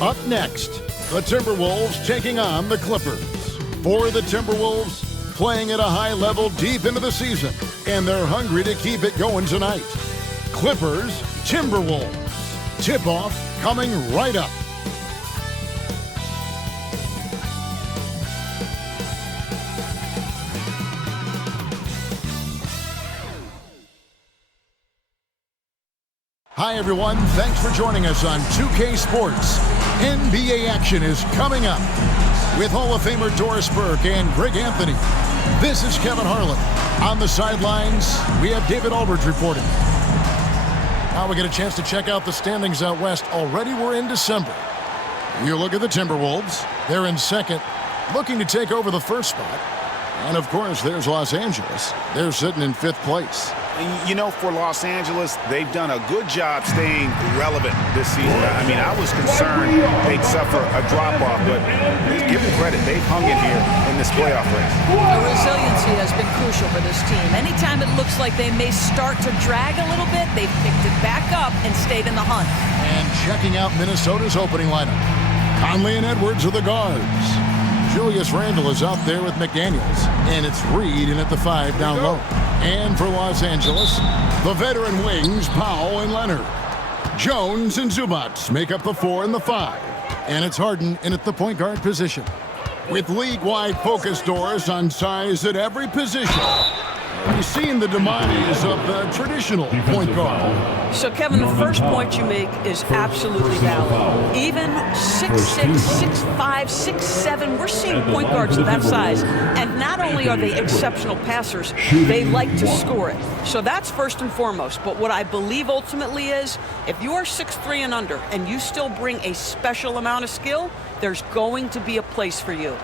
Up next, the Timberwolves taking on the Clippers. For the Timberwolves, playing at a high level deep into the season, and they're hungry to keep it going tonight. Clippers, Timberwolves. Tip-off coming right up. Hi, everyone. Thanks for joining us on 2K Sports. NBA action is coming up with Hall of Famer Doris Burke and Greg Anthony. This is Kevin Harlan. On the sidelines, we have David Aldridge reporting. Now we get a chance to check out the standings out west. Already we're in December. You look at the Timberwolves. They're in second, looking to take over the first spot. And, of course, there's Los Angeles. They're sitting in fifth place. You know, for Los Angeles, they've done a good job staying relevant this season. I mean, I was concerned they'd suffer a drop-off, but give them credit. They've hung in here in this playoff race. The resiliency has been crucial for this team. Anytime it looks like they may start to drag a little bit, they've picked it back up and stayed in the hunt. And checking out Minnesota's opening lineup. Conley and Edwards are the guards. Julius Randle is out there with McDaniels, and it's Reed in at the 5 down low. And for Los Angeles, the veteran wings, Powell and Leonard. Jones and Zubac make up the 4 and the 5. And it's Harden in at the point guard position. With league-wide focus, Doris, on size at every position. We've seen the demise of the traditional point guard. So, Kevin, the first point you make is absolutely valid. Even 6'6", 6'5", 6'7", we're seeing point guards of that size. And not only are they exceptional passers, they like to score it. So that's first and foremost. But what I believe ultimately is, if you are 6'3" and under and you still bring a special amount of skill, there's going to be a place for you.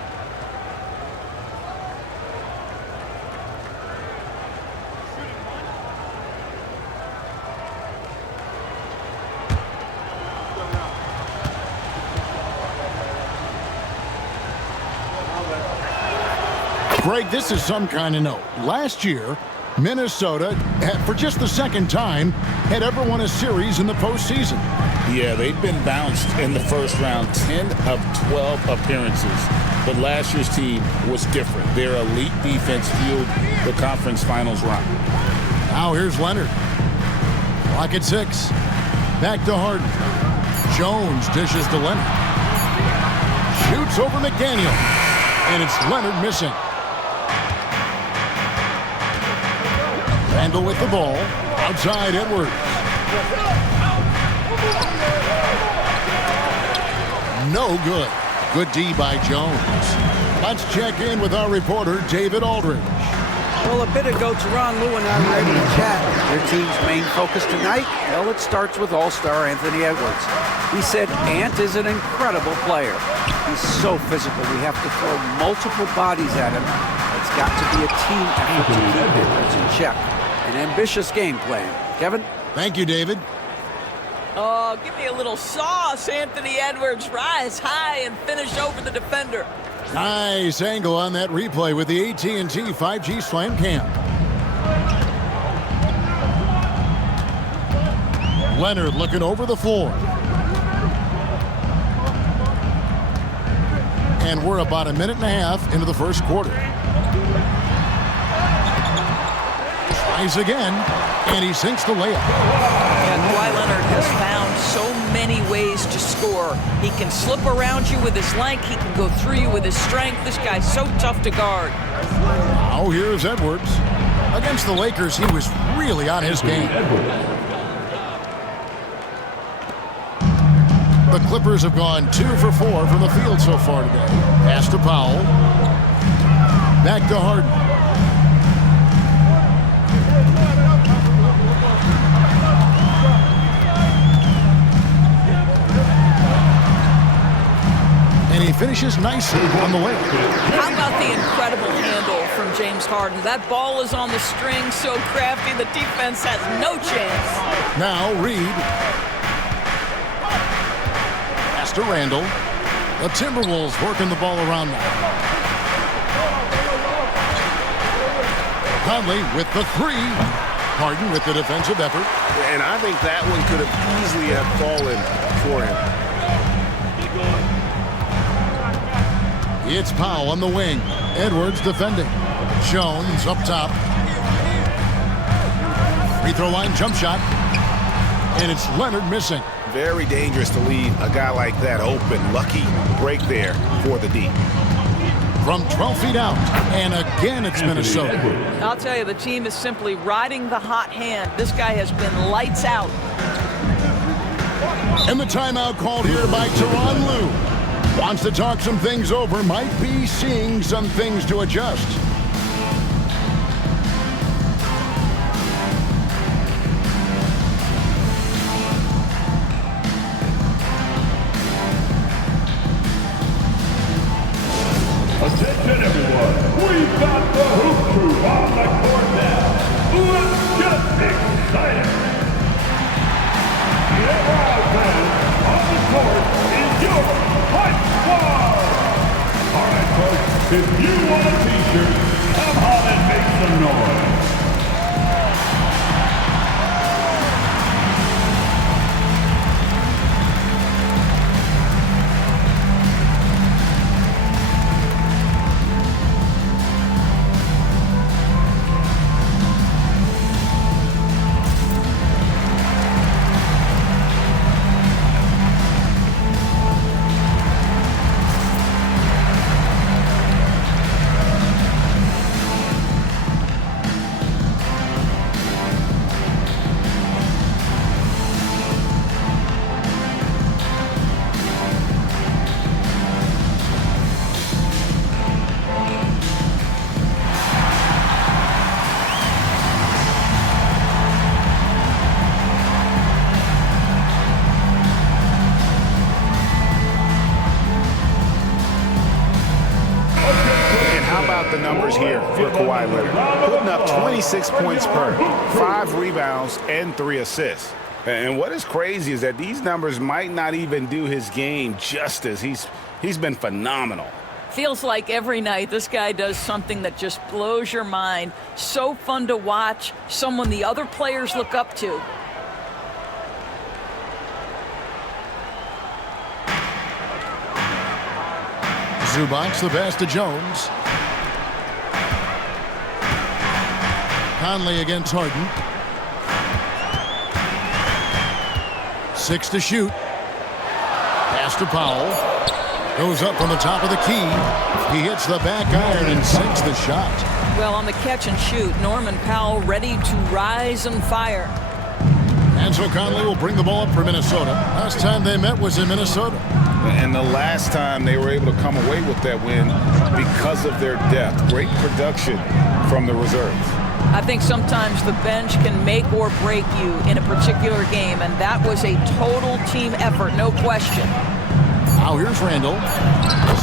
Greg, this is some kind of note. Last year, Minnesota, for just the second time, had ever won a series in the postseason. Yeah, they've been bounced in the first round, 10 of 12 appearances. But last year's team was different. Their elite defense fueled the conference finals run. Now here's Leonard. Clock at 6. Back to Harden. Jones dishes to Leonard. Shoots over McDaniel. And it's Leonard missing. Randle with the ball. Outside Edwards. No good. Good D by Jones. Let's check in with our reporter, David Aldridge. Well, a bit ago, Teron, Lou, and I were able to chat. Their team's main focus tonight, well, it starts with All-Star Anthony Edwards. He said Ant is an incredible player. He's so physical. We have to throw multiple bodies at him. It's got to be a team effort to keep Edwards in check. An ambitious game plan. Kevin? Thank you, David. Oh, give me a little sauce, Anthony Edwards. Rise high and finish over the defender. Nice angle on that replay with the AT&T 5G Slam Cam. Leonard looking over the floor. And we're about a minute and a half into the first quarter. Tries again, and he sinks the layup. And Kawhi Leonard has found so many ways to score. He can slip around you with his length. He can go through you with his strength. This guy's so tough to guard. Now here's Edwards. Against the Lakers, he was really on his game. The Clippers have gone 2 for 4 from the field so far today. Pass to Powell. Back to Harden. And he finishes nicely on the layup. How about the incredible handle from James Harden? That ball is on the string, so crafty, the defense has no chance. Now Reed. Pass to Randle. The Timberwolves working the ball around now. Conley with the 3. Harden with the defensive effort. And I think that one could have easily have fallen for him. It's Powell on the wing. Edwards defending. Jones up top. Free throw line jump shot. And it's Leonard missing. Very dangerous to leave a guy like that open. Lucky break there for the D. From 12 feet out. And again, it's Minnesota. I'll tell you, the team is simply riding the hot hand. This guy has been lights out. And the timeout called here by Tyronn Lue. Wants to talk some things over. Might be seeing some things to adjust. Attention everyone, we've got the Hoop Crew on the court now. Let's get excited. Get out, fans. On the court is your Hype Squad. All right, folks, if you want a t-shirt, come on and make some noise. The numbers here for Kawhi Leonard. Putting up 26 points per, 5 rebounds, and 3 assists. And what is crazy is that these numbers might not even do his game justice. He's been phenomenal. Feels like every night this guy does something that just blows your mind. So fun to watch, someone the other players look up to. Zubac, the pass to Jones. Conley against Harden. 6 to shoot. Pass to Powell. Goes up from the top of the key. He hits the back iron and sinks the shot. Well, on the catch and shoot, Norman Powell ready to rise and fire. And so Conley will bring the ball up for Minnesota. Last time they met was in Minnesota. And the last time they were able to come away with that win because of their depth. Great production from the reserves. I think sometimes the bench can make or break you in a particular game, and that was a total team effort, no question. Now here's Randall.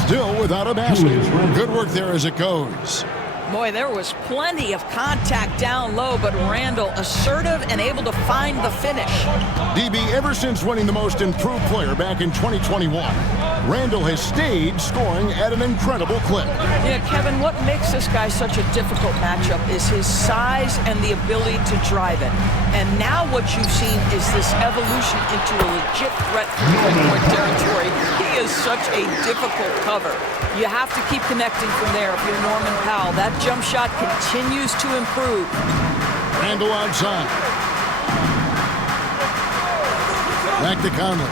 Still without a basket. Good work there as it goes. Boy, there was plenty of contact down low, but Randall assertive and able to find the finish. DB, ever since winning the most improved player back in 2021, Randall has stayed scoring at an incredible clip. Yeah, Kevin, what makes this guy such a difficult matchup is his size and the ability to drive it. And now what you've seen is this evolution into a legit threat from midcourt territory. He is such a difficult cover. You have to keep connecting from there if you're Norman Powell. That jump shot continues to improve. Randall outside. Back to Conley.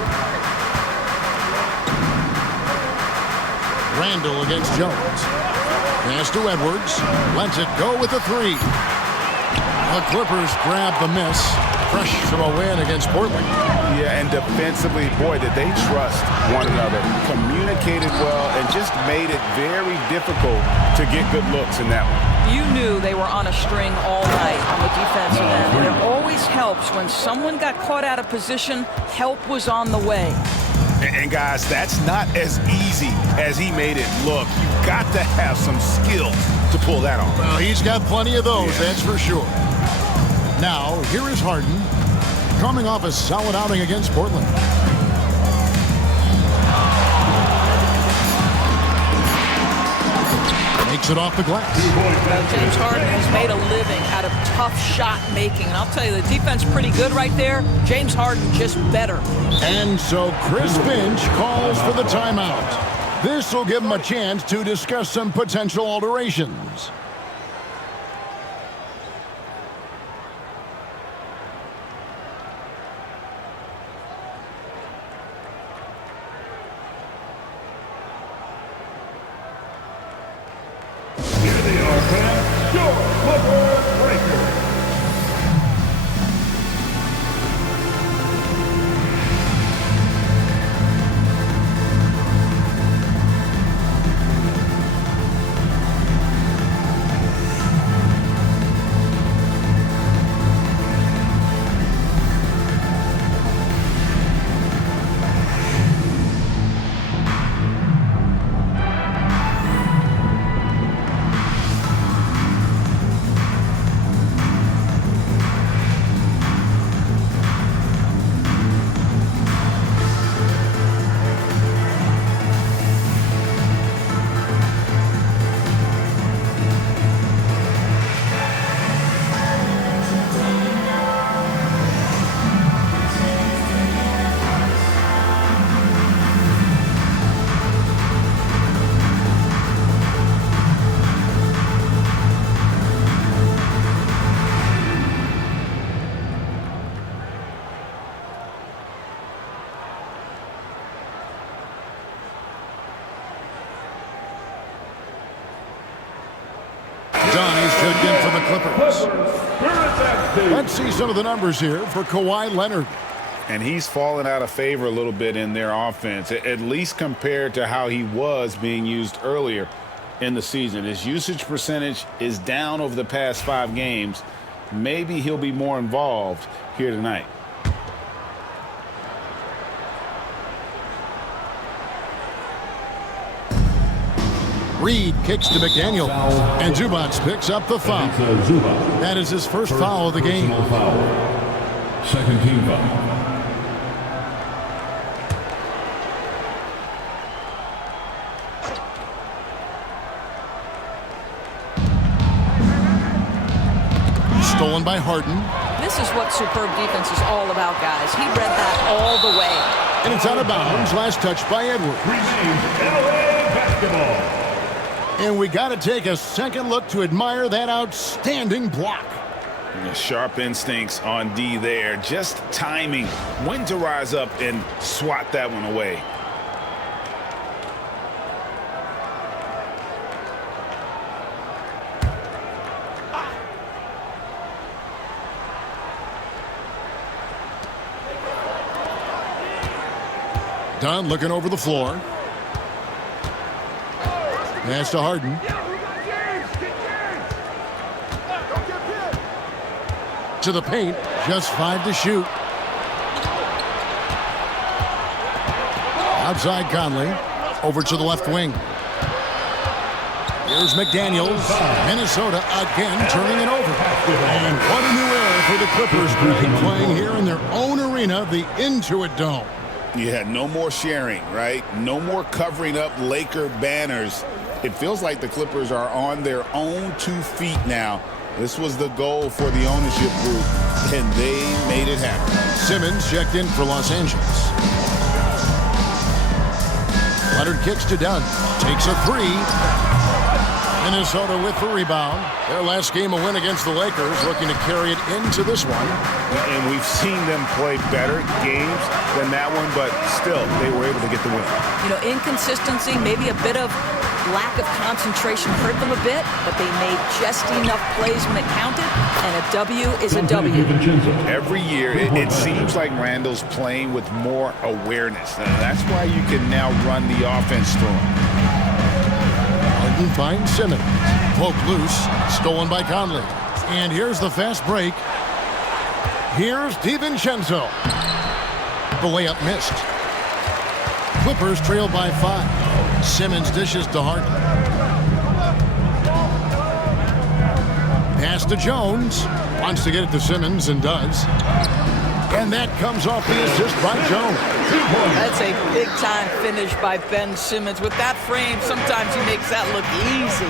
Randall against Jones. Pass to Edwards. Lets it go with a 3. The Clippers grab the miss. Fresh from a win against Portland. Yeah, and defensively, boy, did they trust one another. Communicated well and just made it very difficult to get good looks in that one. You knew they were on a string all night on the defensive end. And it always helps when someone got caught out of position, help was on the way. And guys, that's not as easy as he made it look. You've got to have some skills to pull that off. Well, he's got plenty of those, that's for sure. Now, here is Harden, coming off a solid outing against Portland. Makes it off the glass. James Harden has made a living out of tough shot making. And I'll tell you, the defense pretty good right there. James Harden just better. And so Chris Finch calls for the timeout. This will give them a chance to discuss some potential alterations. Here they are, fans. Your Clipper Breakers. Donnie's checked in for the Clippers. Let's see some of the numbers here for Kawhi Leonard. And he's fallen out of favor a little bit in their offense, at least compared to how he was being used earlier in the season. His usage percentage is down over the past 5 games. Maybe he'll be more involved here tonight. Reed kicks to McDaniel, and Zubats picks up the foul. That is his first foul of the game. Second team foul. Stolen by Harden. This is what superb defense is all about, guys. He read that all the way. And it's out of bounds. Last touch by Edwards. Remains LA basketball. And we got to take a second look to admire that outstanding block. And sharp instincts on D there. Just timing when to rise up and swat that one away. Dunn looking over the floor. Pass to Harden. To the paint. Just 5 to shoot. Outside Conley. Over to the left wing. Here's McDaniels. Minnesota again turning it over. And what a new era for the Clippers, Greg, playing here in their own arena, the Intuit Dome. Yeah, no more sharing, right? No more covering up Laker banners. It feels like the Clippers are on their own 2 feet now. This was the goal for the ownership group, and they made it happen. Simmons checked in for Los Angeles. Leonard kicks to Dunn. Takes a 3. Minnesota with the rebound. Their last game a win against the Lakers, looking to carry it into this one. And we've seen them play better games than that one, but still, they were able to get the win. You know, inconsistency, maybe a bit of lack of concentration hurt them a bit, but they made just enough plays when it counted, and a W is a W. Every year, it seems like Randall's playing with more awareness. That's why you can now run the offense through him. Harden finds Simmons. Poke loose. Stolen by Conley. And here's the fast break. Here's DiVincenzo. The layup missed. Clippers trail by 5. Simmons dishes to Harden. Pass to Jones. Wants to get it to Simmons and does. And that comes off the assist by Jones. That's a big-time finish by Ben Simmons. With that frame, sometimes he makes that look easy.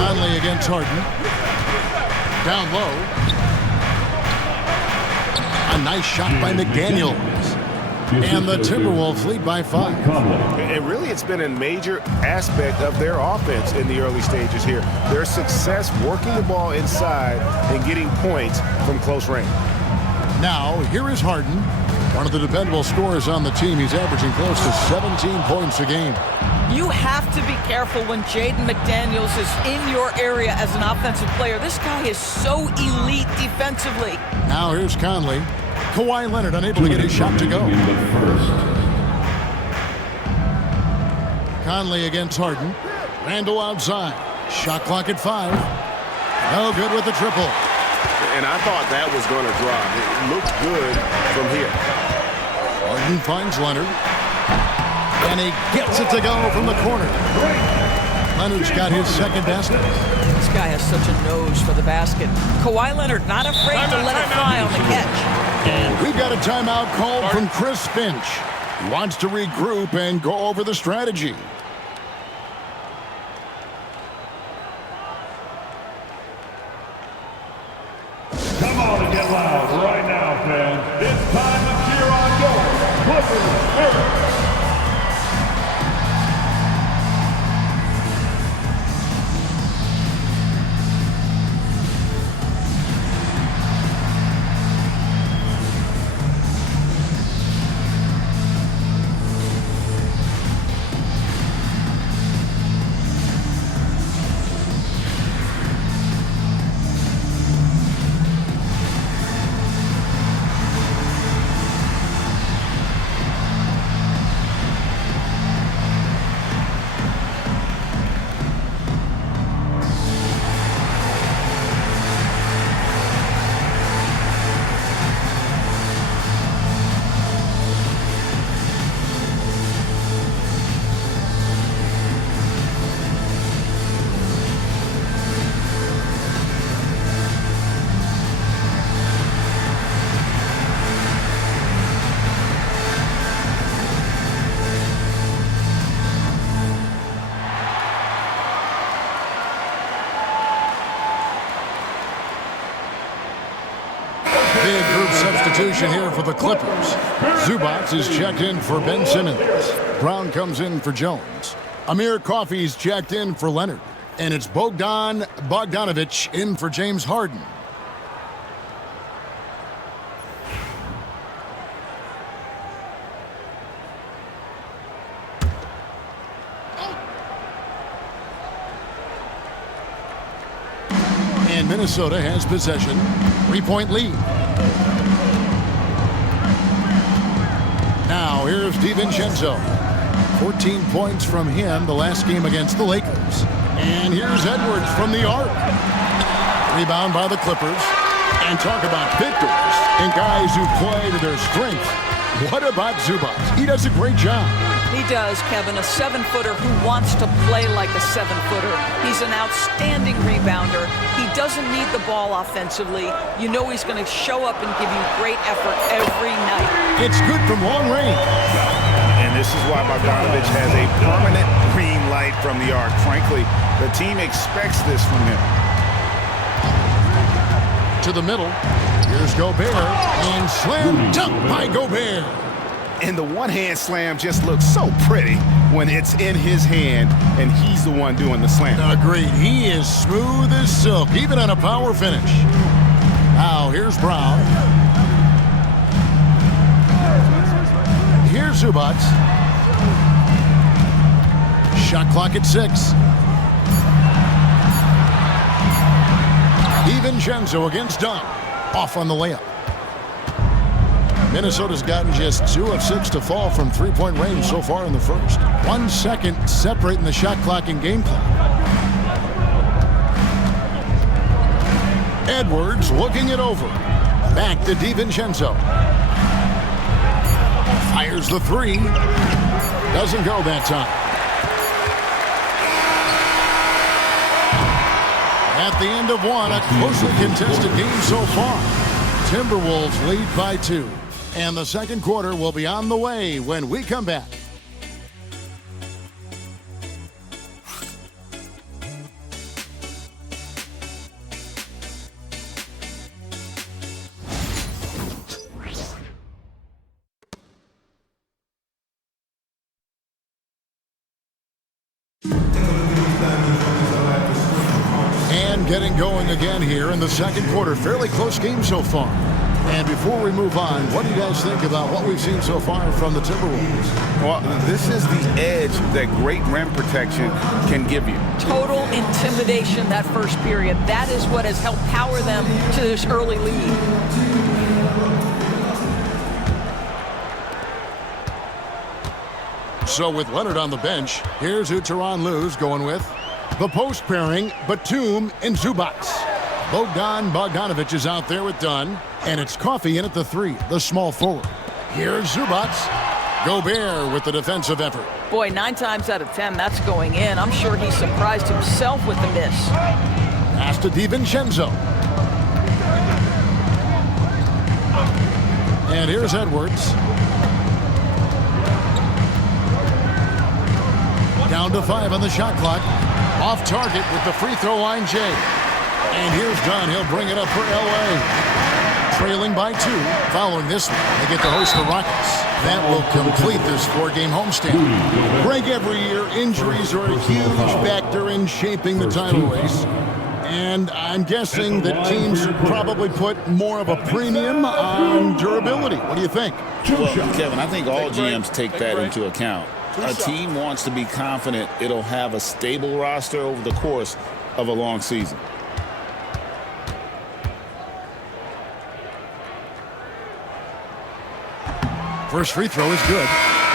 Conley against Harden. Down low. A nice shot by McDaniels. And the Timberwolves lead by 5. And really, it's been a major aspect of their offense in the early stages here. Their success working the ball inside and getting points from close range. Now, here is Harden, one of the dependable scorers on the team. He's averaging close to 17 points a game. You have to be careful when Jaden McDaniels is in your area as an offensive player. This guy is so elite defensively. Now here's Conley. Kawhi Leonard unable to get his shot to go. Conley against Harden. Randall outside. Shot clock at 5. No good with the triple. And I thought that was going to drop. It looked good from here. Harden finds Leonard. And he gets it to go from the corner. Leonard's got his second basket. This guy has such a nose for the basket. Kawhi Leonard not afraid to let it fly on the catch. We've got a timeout called from Chris Finch. He wants to regroup and go over the strategy. Come on and get loud right now, fans. It's time to cheer on your Clippers Spirit. Big group substitution here for the Clippers. Zubac is checked in for Ben Simmons. Brown comes in for Jones. Amir Coffey's checked in for Leonard. And it's Bogdan Bogdanovic in for James Harden. And Minnesota has possession. 3-point lead. Now here's DiVincenzo. 14 points from him the last game against the Lakers. And here's Edwards from the arc. Rebound by the Clippers. And talk about victors and guys who play to their strength. What about Zubac? He does a great job. He does, Kevin, a 7-footer who wants to play like a 7-footer. He's an outstanding rebounder. He doesn't need the ball offensively. You know he's going to show up and give you great effort every night. It's good from long range. And this is why Bogdanovic has a permanent green light from the arc. Frankly, the team expects this from him. To the middle. Here's Gobert. And slam dunk by Gobert. And the one-hand slam just looks so pretty when it's in his hand and he's the one doing the slam. Agreed. He is smooth as silk, even on a power finish. Now, here's Brown. Here's Zubac. Shot clock at 6. DiVincenzo against Dunn. Off on the layup. Minnesota's gotten just 2 of 6 to fall from 3-point range so far in the first. 1 second separating the shot clock and game clock. Edwards looking it over. Back to DiVincenzo. Fires the 3. Doesn't go that time. At the end of 1, a closely contested game so far. Timberwolves lead by 2. And the second quarter will be on the way when we come back. And getting going again here in the second quarter. Fairly close game so far. And before we move on, what do you guys think about what we've seen so far from the Timberwolves? Well, this is the edge that great rim protection can give you. Total intimidation that first period. That is what has helped power them to this early lead. So with Leonard on the bench, here's who Tyronn Lue's going with. The post pairing, Batum and Zubac. Bogdanovic is out there with Dunn, and it's Coffey in at the 3, the small forward. Here's Zubac. Gobert with the defensive effort. Boy, 9 times out of 10, that's going in. I'm sure he surprised himself with the miss. Pass to DiVincenzo. And here's Edwards. Down to 5 on the shot clock. Off target with the free throw line, Jay. And here's Dunn. He'll bring it up for L.A. Trailing by 2. Following this one, they get to host the Rockets. That will complete this 4-game homestand. Greg, every year, injuries are a huge factor in shaping the title race. And I'm guessing that teams probably put more of a premium on durability. What do you think? Well, Kevin, I think all GMs take that into account. A team wants to be confident it'll have a stable roster over the course of a long season. First free throw is good.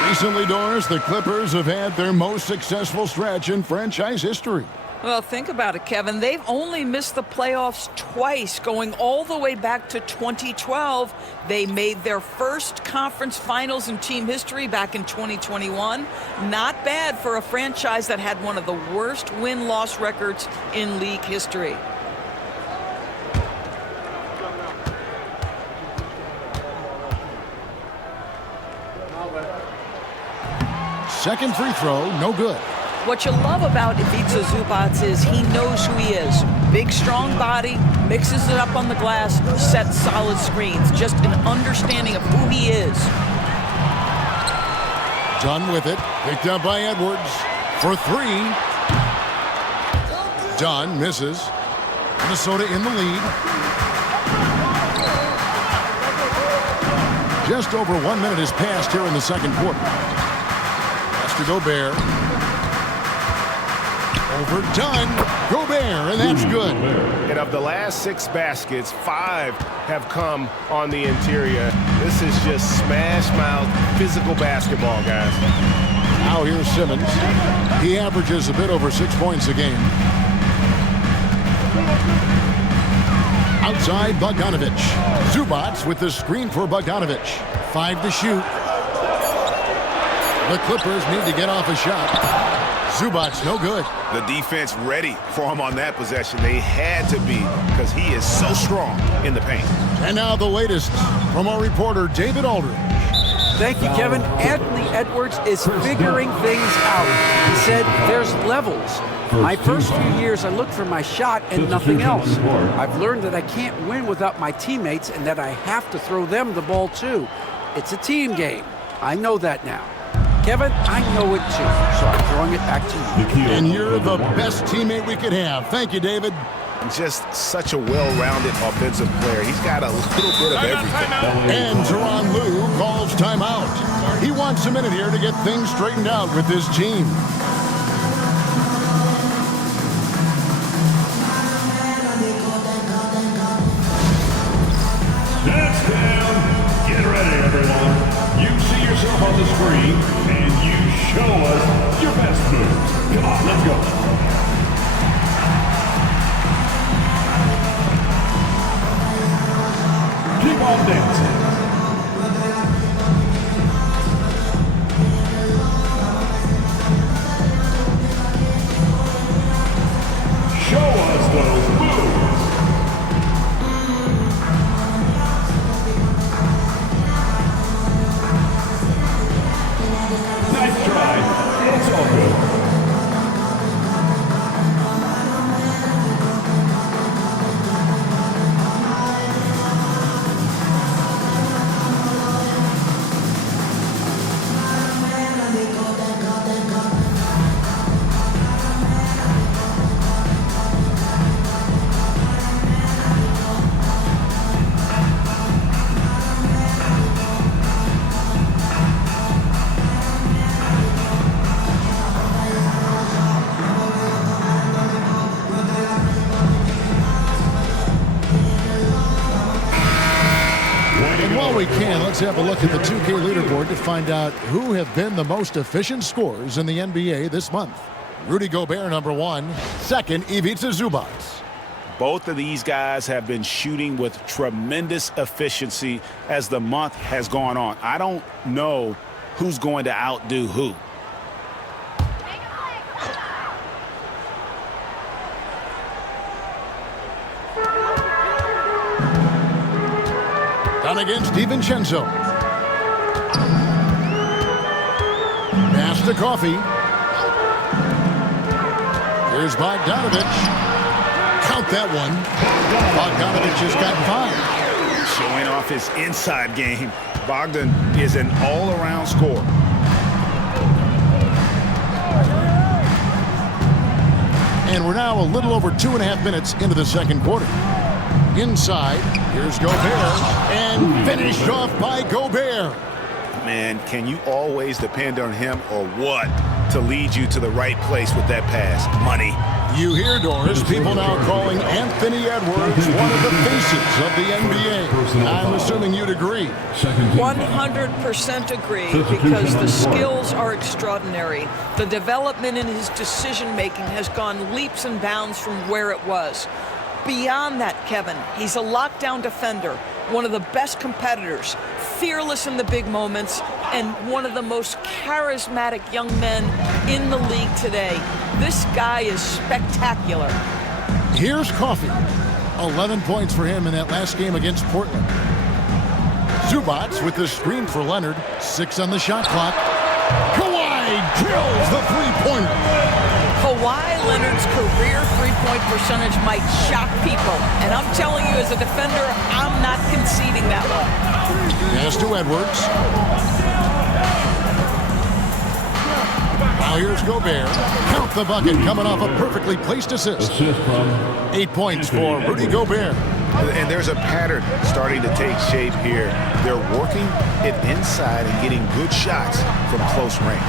Recently, Doris, the Clippers have had their most successful stretch in franchise history. Well, think about it, Kevin. They've only missed the playoffs twice, going all the way back to 2012. They made their first conference finals in team history back in 2021. Not bad for a franchise that had one of the worst win-loss records in league history. Second free throw, no good. What you love about Ivica Zubac is he knows who he is. Big, strong body, mixes it up on the glass, sets solid screens. Just an understanding of who he is. Dunn with it. Picked up by Edwards for 3. Dunn misses. Minnesota in the lead. Just over 1 minute has passed here in the second quarter. Pass to Gobert. Overdone. Gobert, and that's good. And of the last 6 baskets, 5 have come on the interior. This is just smash-mouth physical basketball, guys. Now here's Simmons. He averages a bit over 6 points a game. Outside, Bogdanovic. Zubac with the screen for Bogdanovic. 5 to shoot. The Clippers need to get off a shot. Zubac, no good. The defense ready for him on that possession. They had to be because he is so strong in the paint. And now the latest from our reporter, David Aldridge. Thank you, Kevin. Anthony Edwards is figuring things out. He said there's levels. My first few years, I looked for my shot and nothing else. I've learned that I can't win without my teammates and that I have to throw them the ball too. It's a team game. I know that now. Kevin, I know it too, so I'm throwing it back to you. And you're the best teammate we could have. Thank you, David. Just such a well-rounded offensive player. He's got a little bit of everything. And Tyronn Lue calls timeout. He wants a minute here to get things straightened out with his team. That's down. Get ready, everyone. You see yourself on the screen, and you show us your best moves. Come on, let's go. Keep on dancing. Show us those moves. Nice try. It's all good. while we can, let's have a look at the 2K leaderboard to find out who have been the most efficient scorers in the NBA this month. Rudy Gobert, number 1. Second, Ivica Zubac. Both of these guys have been shooting with tremendous efficiency as the month has gone on. I don't know who's going to outdo who. Down against DiVincenzo. Pass to Coffee. Here's Bogdanovich. Count that one. Bogdanovich has got 5. Showing off his inside game. Bogdan is an all-around scorer. And we're now a little over 2.5 minutes into the second quarter. Inside, here's Gobert, and finished off by Gobert. Man, can you always depend on him or what to lead you to the right place with that pass? Money. You hear, Doris, people now calling Anthony Edwards one of the faces of the NBA. I'm assuming you'd agree. 100% agree, because the skills are extraordinary. The development in his decision-making has gone leaps and bounds from where it was. Beyond that, Kevin, he's a lockdown defender, one of the best competitors, fearless in the big moments, and one of the most charismatic young men in the league today. This guy is spectacular. Here's Coffee. 11 points for him in that last game against Portland. Zubac with the screen for Leonard. 6 on the shot clock. Kawhi drills the three-pointer. Kawhi Leonard's career three-point percentage might shock people. And I'm telling you, as a defender, I'm not conceding that one. Pass to Edwards. Now here's Gobert. Count the bucket, coming off a perfectly placed assist. 8 points for Rudy Gobert. And there's a pattern starting to take shape here. They're working it inside and getting good shots from close range.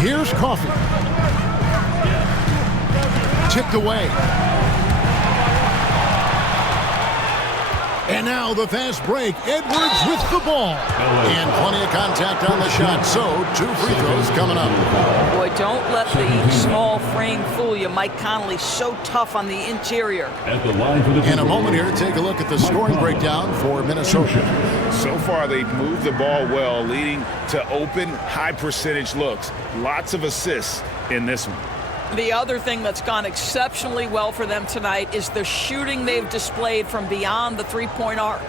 Here's Coffee. Tipped away. And now the fast break. Edwards with the ball. And plenty of contact on the shot. So 2 free throws coming up. Boy, don't let the small frame fool you. Mike Conley so tough on the interior. In a moment here, take a look at the scoring breakdown for Minnesota. So far, they've moved the ball well, leading to open, high-percentage looks. Lots of assists in this one. The other thing that's gone exceptionally well for them tonight is the shooting they've displayed from beyond the three-point arc.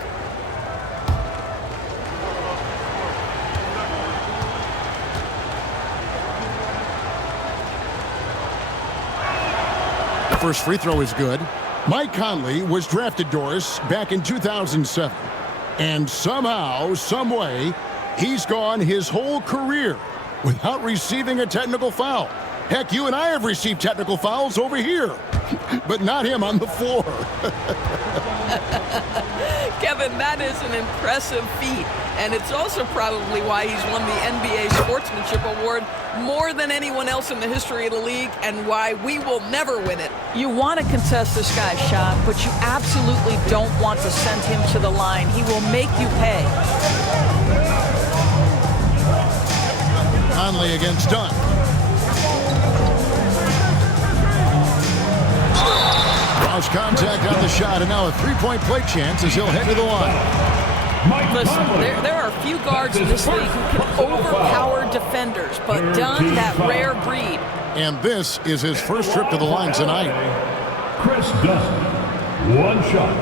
The first free throw is good. Mike Conley was drafted, Doris, back in 2007. And somehow, some way, he's gone his whole career without receiving a technical foul. Heck, you and I have received technical fouls over here, but not him on the floor. Kevin, that is an impressive feat, and it's also probably why he's won the NBA Sportsmanship Award more than anyone else in the history of the league, and why we will never win it. You want to contest this guy's shot, but you absolutely don't want to send him to the line. He will make you pay. Conley against Dunn. Lost contact on the shot, and now a three-point play chance as he'll head to the line. Listen, there are a few guards in this league who can overpower defenders, but Dunn, that rare breed. And this is his first trip to the line tonight. Chris Dunn, 1 shot.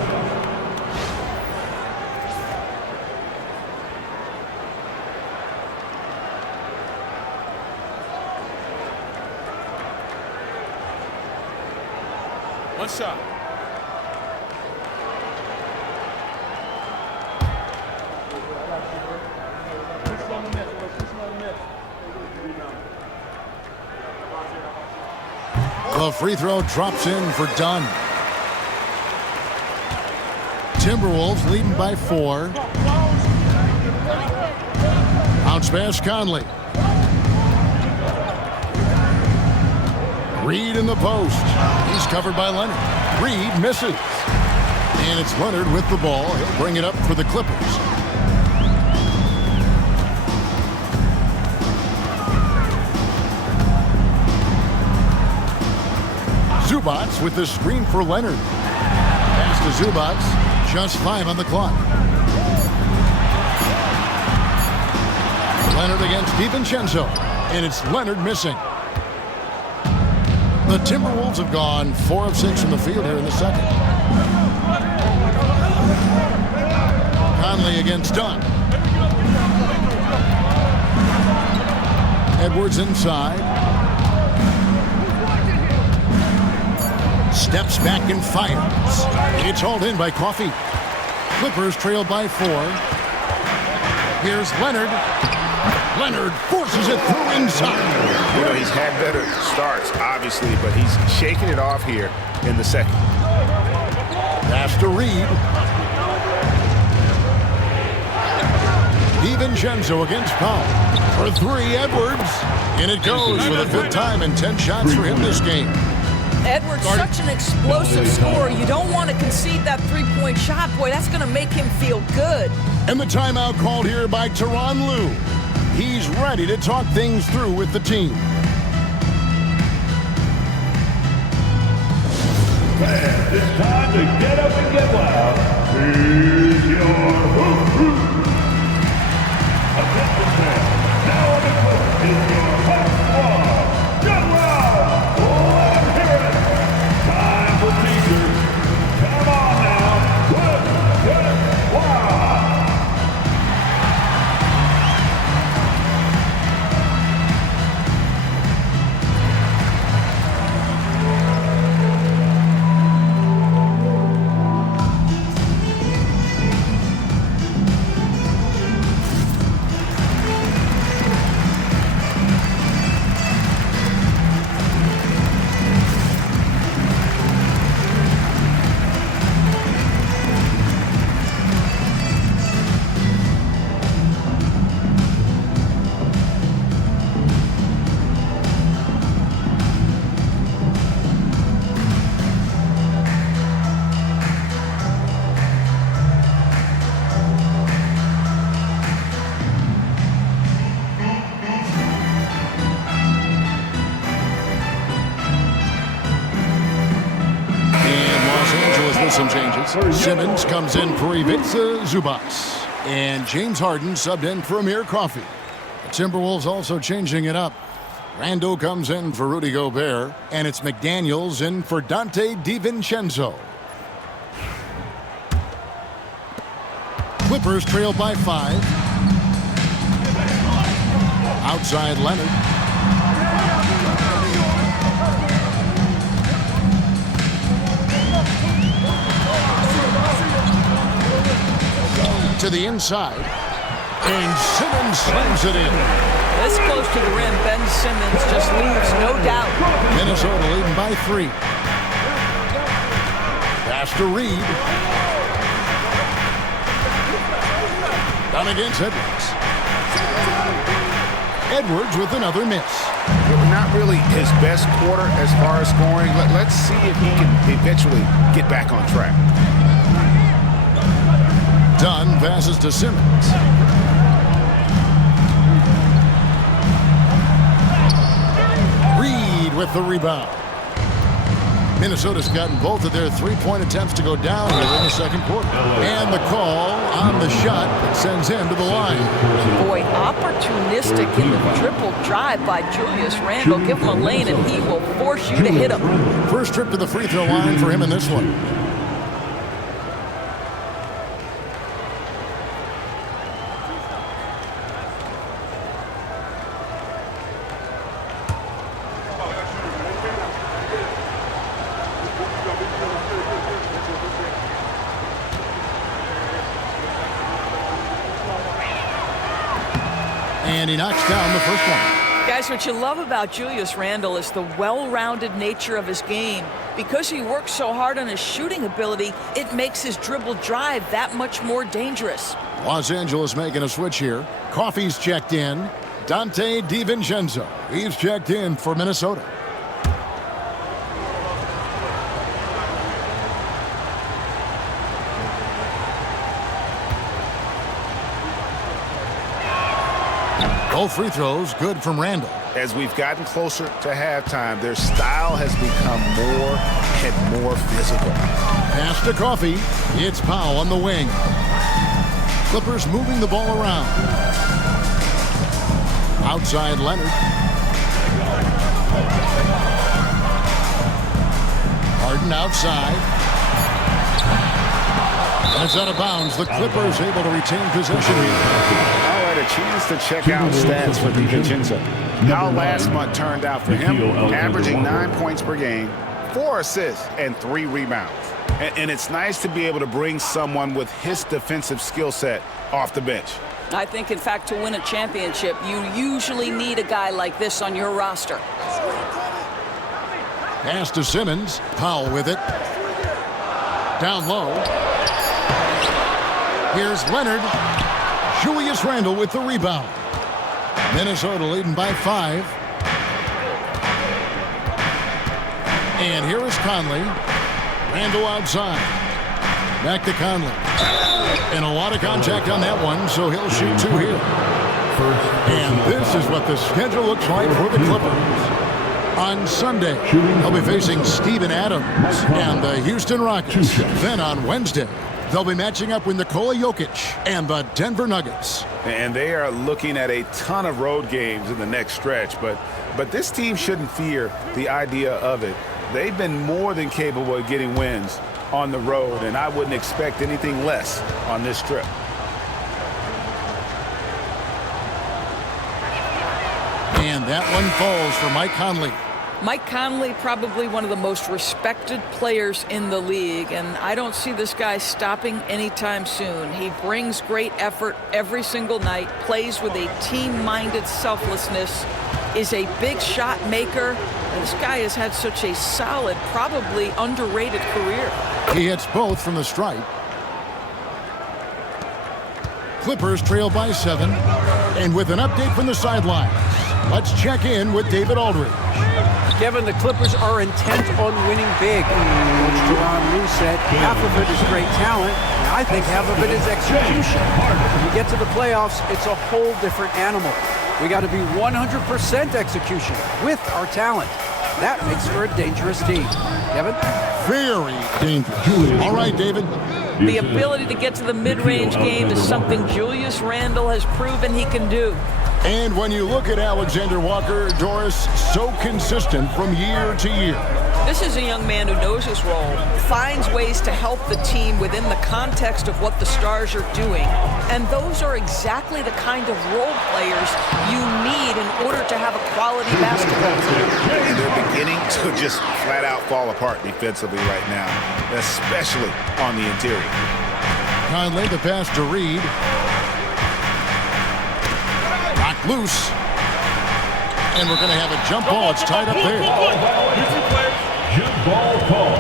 One shot. The free throw drops in for Dunn. Timberwolves leading by 4. Bounce pass Conley. Reed in the post. He's covered by Leonard. Reed misses. And it's Leonard with the ball. He'll bring it up for the Clippers. Zubac with the screen for Leonard. Pass to Zubac. Just 5 on the clock. Leonard against DiVincenzo. And it's Leonard missing. The Timberwolves have gone 4 of 6 from the field here in the second. Conley against Dunn. Edwards inside. Steps back and fires. It's hauled in by Coffey. Clippers trail by 4. Here's Leonard. Leonard forces it through inside. You know, he's had better starts, obviously, but he's shaking it off here in the second. Pass to Reed. DiVincenzo against Powell. For 3, Edwards. And it goes for the 5th time and 10 shots for him this game. Edwards, such an explosive scorer. You don't want to concede that 3-point shot. Boy, that's going to make him feel good. And the timeout called here by Tyronn Lue. He's ready to talk things through with the team. Fans, it's time to get up and get loud. Here's your hoop hoop. Attention fans, now on the court is your hot squad. Get loud! Let 'em hear it! Time for teachers. Come on now. Good, wow! Some changes. Simmons comes in for Ivica Zubac. And James Harden subbed in for Amir Coffey. The Timberwolves also changing it up. Randle comes in for Rudy Gobert. And it's McDaniels in for Dante DiVincenzo. Clippers trail by 5. Outside Leonard. To the inside, and Simmons slams it in. This close to the rim, Ben Simmons just leaves no doubt. Minnesota leading by 3. Pass to Reed. Down against Edwards. Edwards with another miss. Not really his best quarter as far as scoring. Let's see if he can eventually get back on track. Dunn passes to Simmons. Reed with the rebound. Minnesota's gotten both of their 3-point attempts to go down here in the second quarter. And the call on the shot that sends him to the line. Boy, opportunistic in the triple drive by Julius Randle. Give him a lane and he will force you to hit him. First trip to the free throw line for him in this one. And he knocks down the first one. Guys, what you love about Julius Randle is the well-rounded nature of his game. Because he works so hard on his shooting ability, it makes his dribble drive that much more dangerous. Los Angeles making a switch here. Coffey's checked in. Dante DiVincenzo. He's checked in for Minnesota. Both free throws good from Randle. as we've gotten closer to halftime, their style has become more and more physical. Pass to Coffee. It's Powell on the wing. Clippers moving the ball around. Outside Leonard. Harden outside. That's out of bounds. The Clippers able to retain possession here. All right, a chance to check out stats for DiVincenzo. How last month turned out for him, averaging 9 points per game, 4 assists, and 3 rebounds. And it's nice to be able to bring someone with his defensive skill set off the bench. I think, in fact, to win a championship, you usually need a guy like this on your roster. Pass to Simmons. Powell with it. Down low. Here's Leonard. Julius Randle with the rebound. Minnesota leading by 5. And here is Conley. Randle outside. Back to Conley. And a lot of contact on that one, so he'll shoot 2 here. And this is what the schedule looks like for the Clippers. On Sunday, they'll be facing Steven Adams and the Houston Rockets. Then on Wednesday, they'll be matching up with Nikola Jokic and the Denver Nuggets. And they are looking at a ton of road games in the next stretch, but this team shouldn't fear the idea of it. They've been more than capable of getting wins on the road, and I wouldn't expect anything less on this trip. And that one falls for Mike Conley. Mike Conley, probably one of the most respected players in the league, and I don't see this guy stopping anytime soon. He brings great effort every single night, plays with a team-minded selflessness, is a big shot maker, and this guy has had such a solid, probably underrated career. He hits both from the stripe. Clippers trail by 7, and with an update from the sidelines, let's check in with David Aldridge. Kevin, the Clippers are intent on winning big. Coach Jerron said half of it is great talent, and I think half of it is execution. When you get to the playoffs, it's a whole different animal. We got to be 100% execution with our talent. That makes for a dangerous team. Kevin? Very dangerous. All right, David. The ability to get to the mid-range game is something Julius Randle has proven he can do. And when you look at Alexander Walker, Doris, so consistent from year to year. This is a young man who knows his role, finds ways to help the team within the context of what the Stars are doing, and those are exactly the kind of role players you need in order to have a quality basketball team. And they're beginning to just flat out fall apart defensively right now, especially on the interior. Conley, the pass to Reed. Knocked loose. And we're going to have a jump ball. It's tied up there. Jump ball call.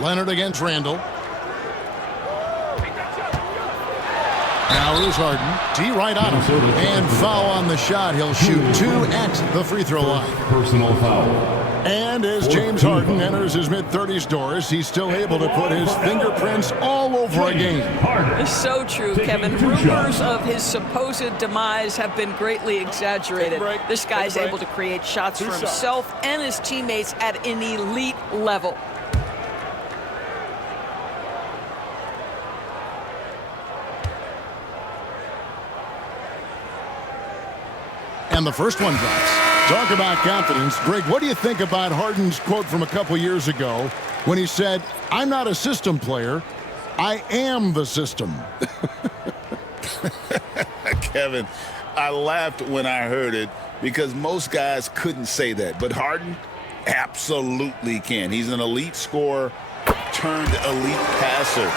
Leonard against Randle. Now here's Harden. D right on him. And foul on the shot. He'll shoot 2 at the free throw line. Personal foul. And as James Harden enters his mid-30s, Doris, he's still able to put his fingerprints all over a game. It's so true, Kevin. Rumors of his supposed demise have been greatly exaggerated. This guy's able to create shots for himself and his teammates at an elite level. And the first one drops. Talk about confidence. Greg, what do you think about Harden's quote from a couple years ago when he said, "I'm not a system player, I am the system"? Kevin, I laughed when I heard it because most guys couldn't say that. But Harden absolutely can. He's an elite scorer turned elite passer.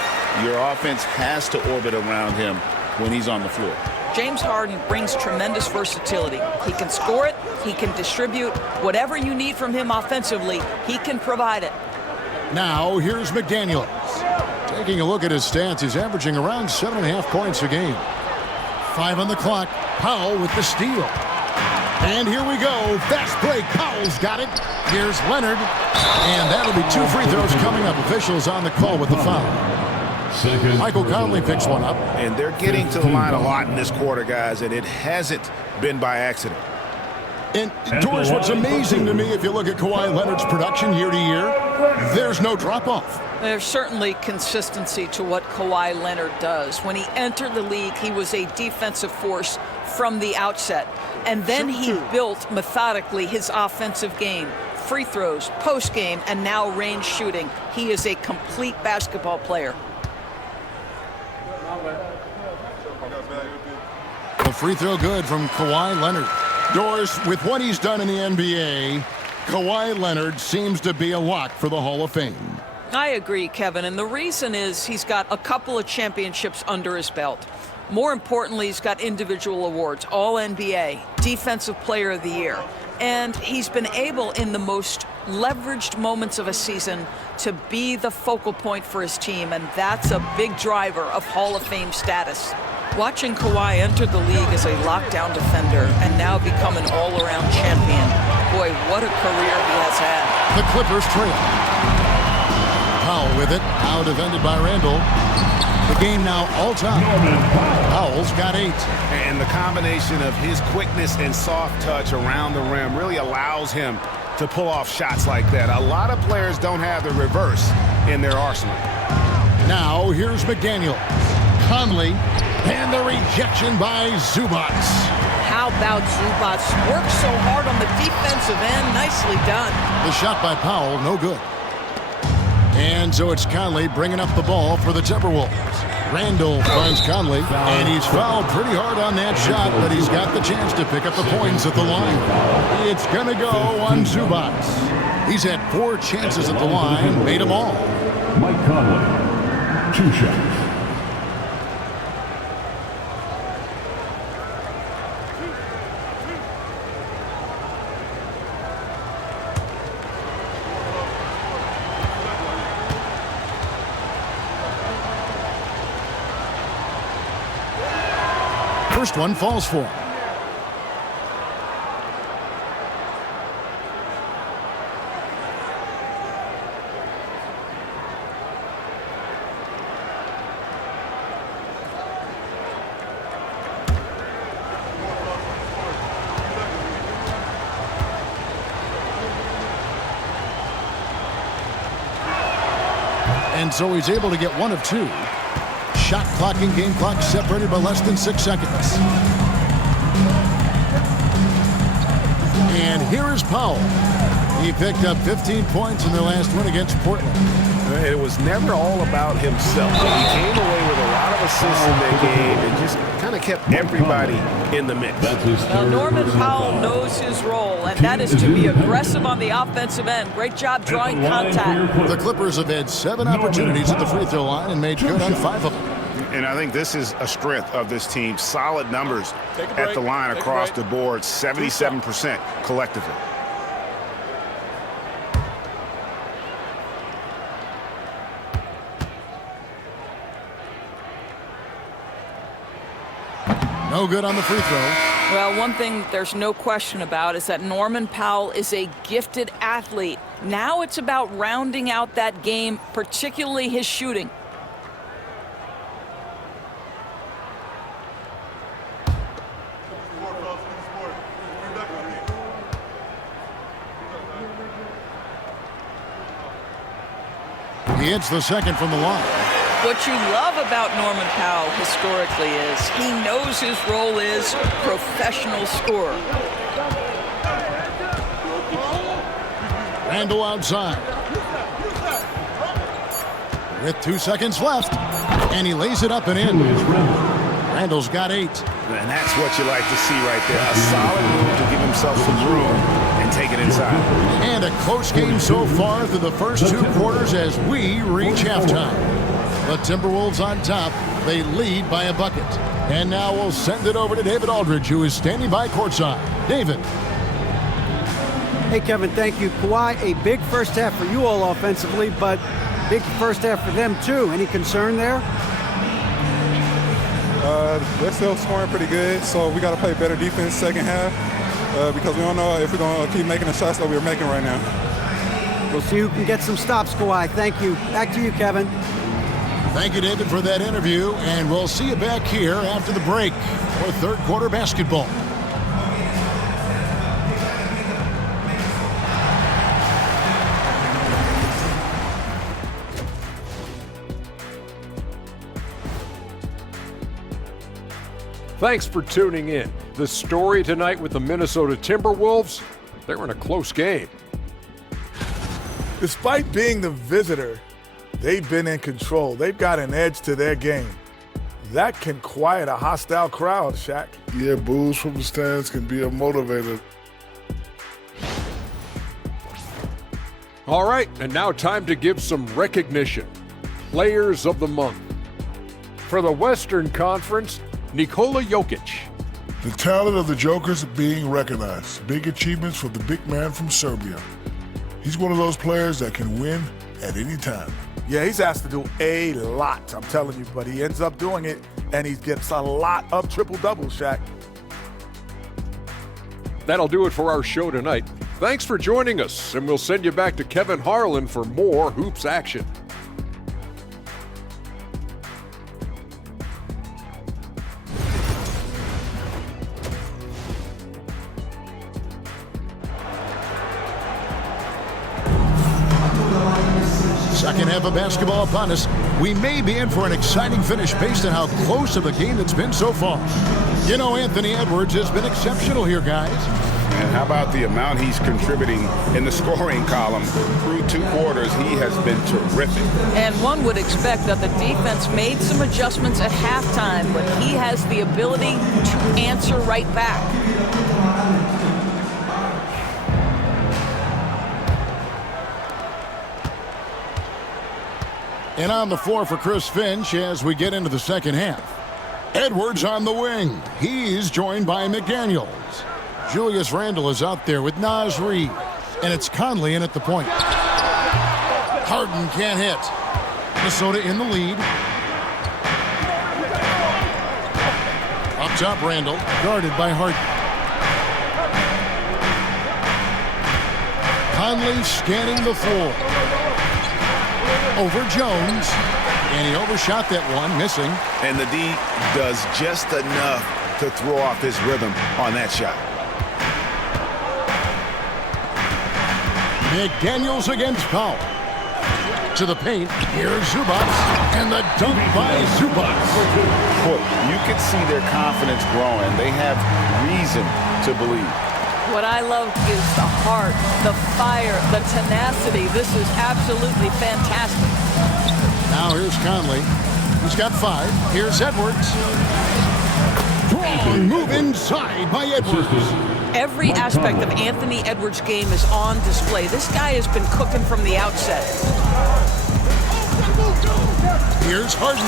Your offense has to orbit around him when he's on the floor. James Harden brings tremendous versatility. He can score it, he can distribute. Whatever you need from him offensively, he can provide it. Now, here's McDaniels. Taking a look at his stats, he's averaging around 7.5 points a game. 5 on the clock. Powell with the steal. And here we go. Fast break. Powell's got it. Here's Leonard. And that'll be 2 free throws coming up. Officials on the call with the foul. Michael Conley picks one up. And they're getting to the line a lot in this quarter, guys, and it hasn't been by accident. And, Doris, what's amazing to me, if you look at Kawhi Leonard's production year to year, there's no drop-off. There's certainly consistency to what Kawhi Leonard does. When he entered the league, he was a defensive force from the outset. And then he built methodically his offensive game. Free throws, post-game, and now range shooting. He is a complete basketball player. The free throw good from Kawhi Leonard. Doris, with what he's done in the NBA, Kawhi Leonard seems to be a lock for the Hall of Fame. I agree, Kevin, and the reason is he's got a couple of championships under his belt. More importantly, he's got individual awards, All-NBA, Defensive Player of the Year, and he's been able in the most leveraged moments of a season to be the focal point for his team, and that's a big driver of Hall of Fame status. Watching Kawhi enter the league as a lockdown defender and now become an all-around champion, boy, what a career he has had. The Clippers trail. Powell with it, now defended by Randall. The game now all-time. Powell's got 8. And the combination of his quickness and soft touch around the rim really allows him to pull off shots like that. A lot of players don't have the reverse in their arsenal. Now here's McDaniel. Conley, and the rejection by Zubac. How about Zubac? Works so hard on the defensive end. Nicely done. The shot by Powell, no good. And so it's Conley bringing up the ball for the Timberwolves. Randall finds Conley, and he's fouled pretty hard on that shot, but he's got the chance to pick up the points at the line. It's going to go on Zubac. He's had 4 chances at the line, made them all. Mike Conley, 2 shots. First one falls for him. And so he's able to get 1 of 2. Shot clock and game clock separated by less than 6 seconds. And here is Powell. He picked up 15 points in their last win against Portland. It was never all about himself. He came away with a lot of assists in that game and just kind of kept everybody in the mix. Well, Norman Powell knows his role, and that is to be aggressive on the offensive end. Great job drawing contact. The Clippers have had 7 opportunities at the free throw line and made good on 5 of them. And I think this is a strength of this team. Solid numbers at the line across the board, 77% collectively. No good on the free throw. Well, one thing there's no question about is that Norman Powell is a gifted athlete. Now it's about rounding out that game, particularly his shooting. He hits the second from the line. What you love about Norman Powell historically is he knows his role is professional scorer. Randall outside. With 2 seconds left. And he lays it up and in. Randall's got 8. And that's what you like to see right there. A solid move to give himself some room and take it inside. And a close game so far through the first 2 quarters as we reach halftime. The Timberwolves on top. They lead by a bucket. And now we'll send it over to David Aldridge, who is standing by courtside. David. Hey, Kevin, thank you. Kawhi, a big first half for you all offensively, but big first half for them, too. Any concern there? They're still scoring pretty good, so we got to play better defense second half. because we don't know if we're going to keep making the shots that we're making right now. We'll see who can get some stops, Kawhi. Thank you. Back to you, Kevin. Thank you, David, for that interview, and we'll see you back here after the break for third quarter basketball. Thanks for tuning in. The story tonight with the Minnesota Timberwolves, they're in a close game. Despite being the visitor, they've been in control. They've got an edge to their game. That can quiet a hostile crowd, Shaq. Yeah, boos from the stands can be a motivator. All right, and now time to give some recognition. Players of the Month. For the Western Conference, Nikola Jokic. The talent of the Jokers being recognized. Big achievements for the big man from Serbia. He's one of those players that can win at any time. Yeah, he's asked to do a lot, I'm telling you, but he ends up doing it, and he gets a lot of triple-doubles, Shaq. That'll do it for our show tonight. Thanks for joining us, and we'll send you back to Kevin Harlan for more hoops action. Second half of basketball upon us. We may be in for an exciting finish based on how close of a game it's been so far. You know, Anthony Edwards has been exceptional here, guys. And how about the amount he's contributing in the scoring column? Through 2 quarters, he has been terrific. And one would expect that the defense made some adjustments at halftime, but he has the ability to answer right back. And on the floor for Chris Finch as we get into the second half. Edwards on the wing. He's joined by McDaniels. Julius Randle is out there with Naz Reid. And it's Conley in at the point. Harden can't hit. Minnesota in the lead. Up top, Randle, guarded by Harden. Conley scanning the floor. Over Jones, and he overshot that one, missing. And the D does just enough to throw off his rhythm on that shot. McDaniels against Powell. To the paint, here's Zubac, and the dunk by Zubac. Look, you can see their confidence growing. They have reason to believe. What I love is the heart, the fire, the tenacity. This is absolutely fantastic. Now here's Conley. He's got 5. Here's Edwards. Strong move inside by Edwards. Every aspect of Anthony Edwards' game is on display. This guy has been cooking from the outset. Here's Harden.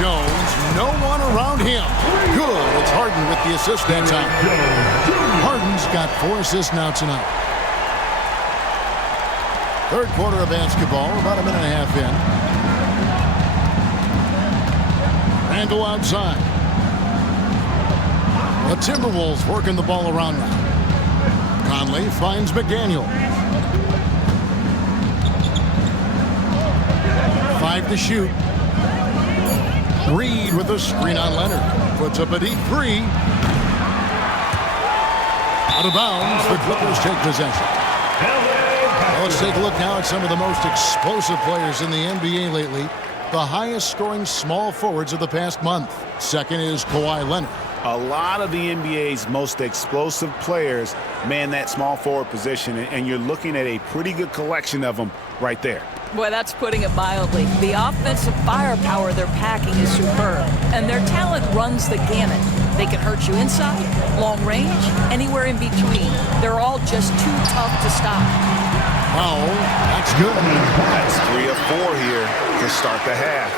Jones, no one around him. Good. It's Harden with the assist that time. Harden's got 4 assists now tonight. Third quarter of basketball, about a minute and a half in. Randle outside. The Timberwolves working the ball around now. Conley finds McDaniel. 5 to shoot. Reed with a screen on Leonard. Puts up a deep 3. Out of bounds, the Clippers take possession. Well, let's take a look now at some of the most explosive players in the NBA lately. The highest scoring small forwards of the past month. Second is Kawhi Leonard. A lot of the NBA's most explosive players man that small forward position, and you're looking at a pretty good collection of them right there. Boy, that's putting it mildly. The offensive firepower they're packing is superb, and their talent runs the gamut. They can hurt you inside, long range, anywhere in between. They're all just too tough to stop. Wow, that's good. That's 3 of 4 here to start the half.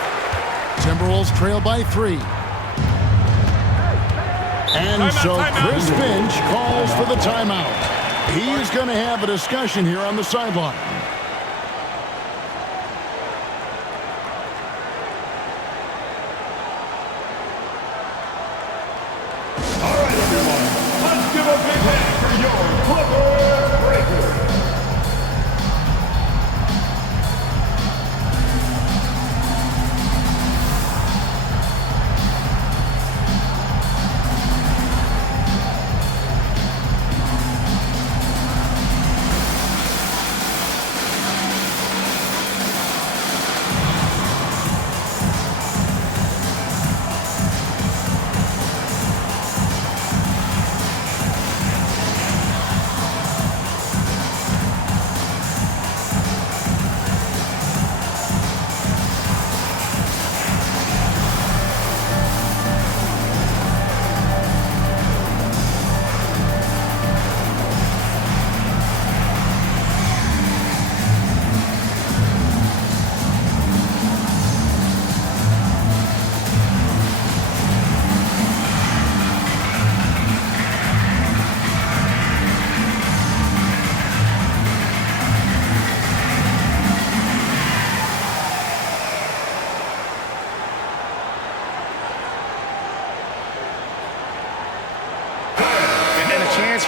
Timberwolves trail by 3. And so Chris Finch calls for the timeout. He's going to have a discussion here on the sideline. All right, everyone, let's give a big hand your Clipper Breaker.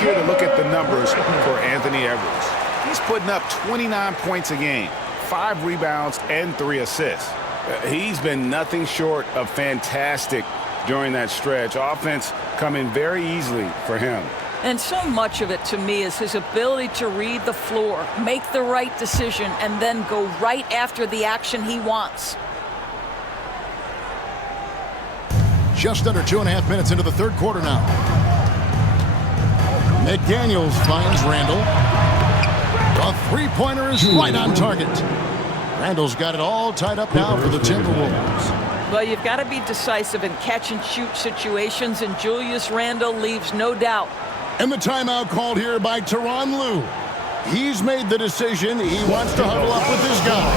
Here to look at the numbers for Anthony Edwards. He's putting up 29 points a game, 5 rebounds, and 3 assists. He's been nothing short of fantastic during that stretch. Offense coming very easily for him. And so much of it, to me, is his ability to read the floor, make the right decision, and then go right after the action he wants. Just under 2.5 minutes into the third quarter now. McDaniels finds Randall. A three-pointer is right on target. Randall's got it all tied up now for the Timberwolves. Well, you've got to be decisive in catch-and-shoot situations, and Julius Randle leaves no doubt. And the timeout called here by Tyronn Lue. He's made the decision. He wants to huddle up with his guy.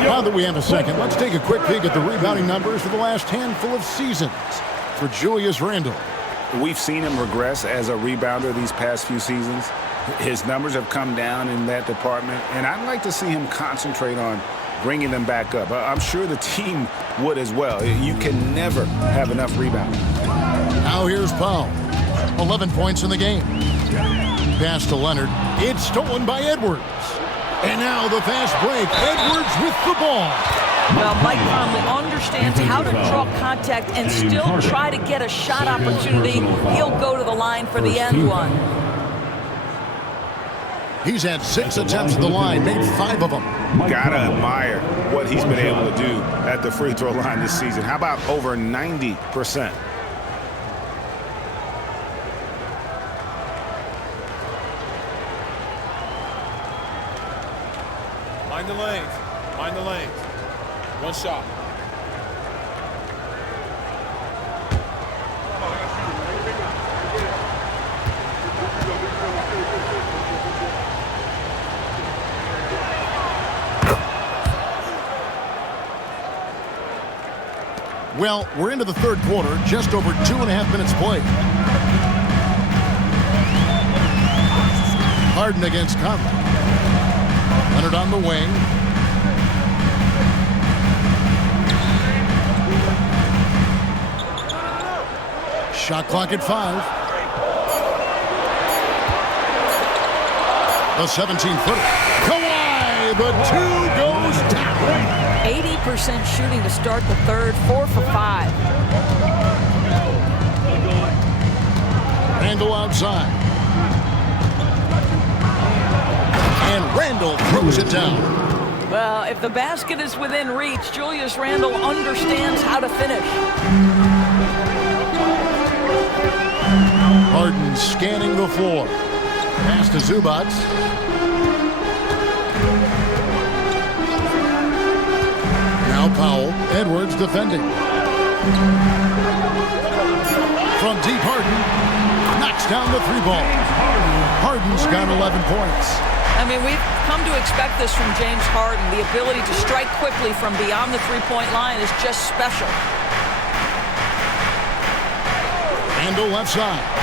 Now that we have a second, let's take a quick peek at the rebounding numbers for the last handful of seasons for Julius Randle. We've seen him regress as a rebounder these past few seasons. His numbers have come down in that department, and I'd like to see him concentrate on bringing them back up. I'm sure the team would as well. You can never have enough rebounding. Now here's Powell. 11 points in the game. Pass to Leonard. It's stolen by Edwards. And now the fast break. Edwards with the ball. Well, Mike Conley understands how to draw contact and still try to get a shot opportunity. He'll go to the line for the end one. He's had 6 attempts at the line, made 5 of them. Gotta admire what he's been able to do at the free throw line this season. How about over 90%? Mind the lanes. Mind the lanes. One shot. Well, we're into the third quarter, just over 2.5 minutes played. Harden against Conley. Leonard on the wing. Shot clock at 5. The 17-footer. Kawhi, the 2 goes down. 80% shooting to start the third, 4 for 5. Randle outside. And Randle throws it down. Well, if the basket is within reach, Julius Randle understands how to finish. Harden scanning the floor. Pass to Zubac. Now Powell. Edwards defending. From deep, Harden knocks down the 3-ball. Harden's got 11 points. I mean, we've come to expect this from James Harden. The ability to strike quickly from beyond the 3-point line is just special. Randle left side.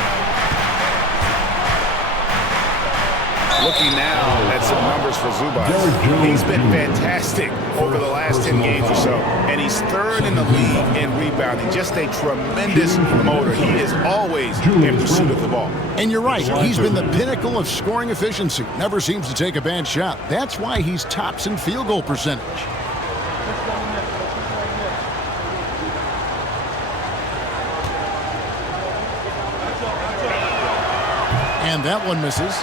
Looking now at some numbers for Zubac. He's been fantastic over the last 10 games or so. And he's third in the league in rebounding. Just a tremendous motor. He is always in pursuit of the ball. And you're right. He's been the pinnacle of scoring efficiency. Never seems to take a bad shot. That's why he's tops in field goal percentage. And that one misses.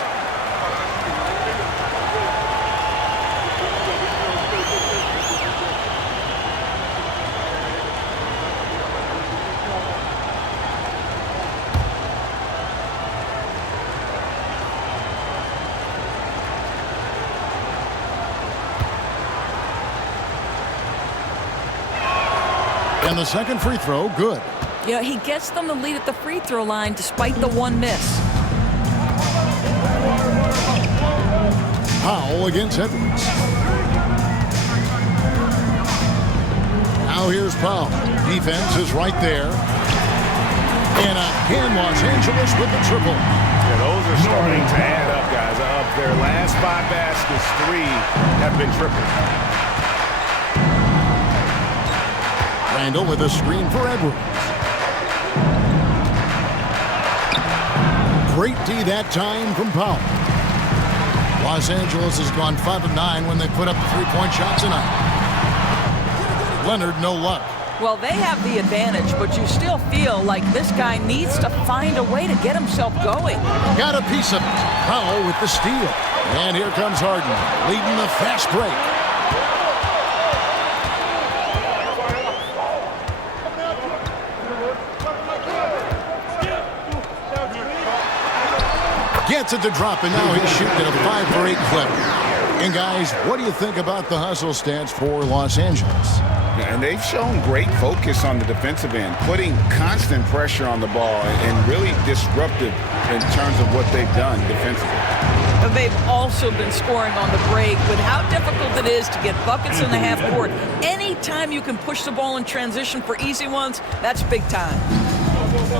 And the second free throw, good. Yeah, he gets them the lead at the free throw line despite the one miss. Powell against Edwards. Now here's Powell. Defense is right there. And again, Los Angeles with the triple. Yeah, those are starting to add up, guys. Of their last 5 baskets, 3 have been triples. Randle with a screen for Edwards. Great D that time from Powell. Los Angeles has gone 5 of 9 when they put up a 3-point shot tonight. Leonard, no luck. Well, they have the advantage, but you still feel like this guy needs to find a way to get himself going. Got a piece of it. Powell with the steal. And here comes Harden, leading the fast break. Gets it to drop, and now he's shooting a 5 for 8 clip. And guys, what do you think about the hustle stats for Los Angeles? And they've shown great focus on the defensive end, putting constant pressure on the ball and really disruptive in terms of what they've done defensively. They've also been scoring on the break with how difficult it is to get buckets in the half court. Anytime you can push the ball in transition for easy ones, that's big time.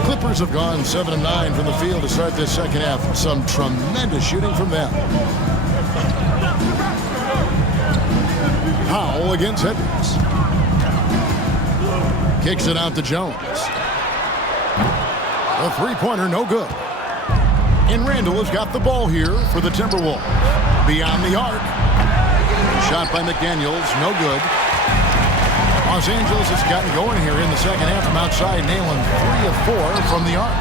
Clippers have gone 7 of 9 from the field to start this second half. Some tremendous shooting from them. Powell against Edwards. Kicks it out to Jones. A 3-pointer, no good. And Randle has got the ball here for the Timberwolves. Beyond the arc. Shot by McDaniels, no good. Los Angeles has gotten going here in the second half from outside, nailing 3 of 4 from the arc.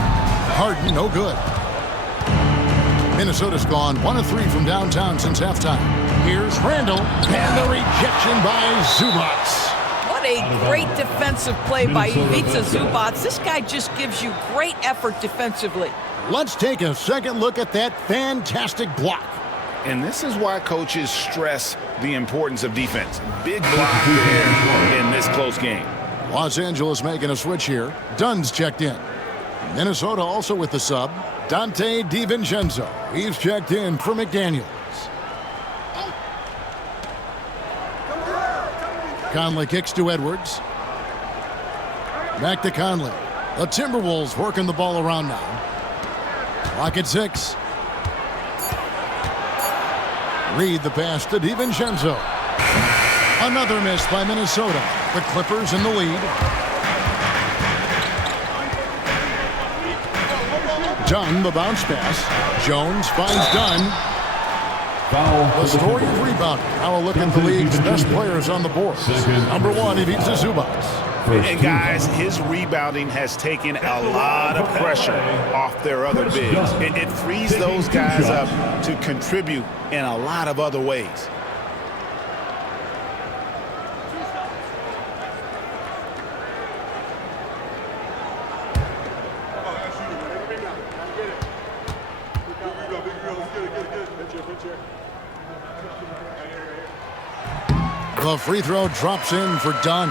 Harden, no good. Minnesota's gone 1 of 3 from downtown since halftime. Here's Randle, and the rejection by Zubac. What a great defensive play by Ivica Zubac. This guy just gives you great effort defensively. Let's take a second look at that fantastic block. And this is why coaches stress the importance of defense. Big block there in this close game. Los Angeles making a switch here. Dunn's checked in. Minnesota also with the sub. Dante DiVincenzo. He's checked in for McDaniels. Conley kicks to Edwards. Back to Conley. The Timberwolves working the ball around now. Clock at 6. Reed the pass to DiVincenzo. Another miss by Minnesota. The Clippers in the lead. Dunn the bounce pass. Jones finds Dunn. The story of rebounding. Now a look at the league's best players on the board. Number 1, Ivica Zubac. And guys, his rebounding has taken a lot of pressure off their other bigs. It frees those guys up to contribute in a lot of other ways. The free throw drops in for Dunn.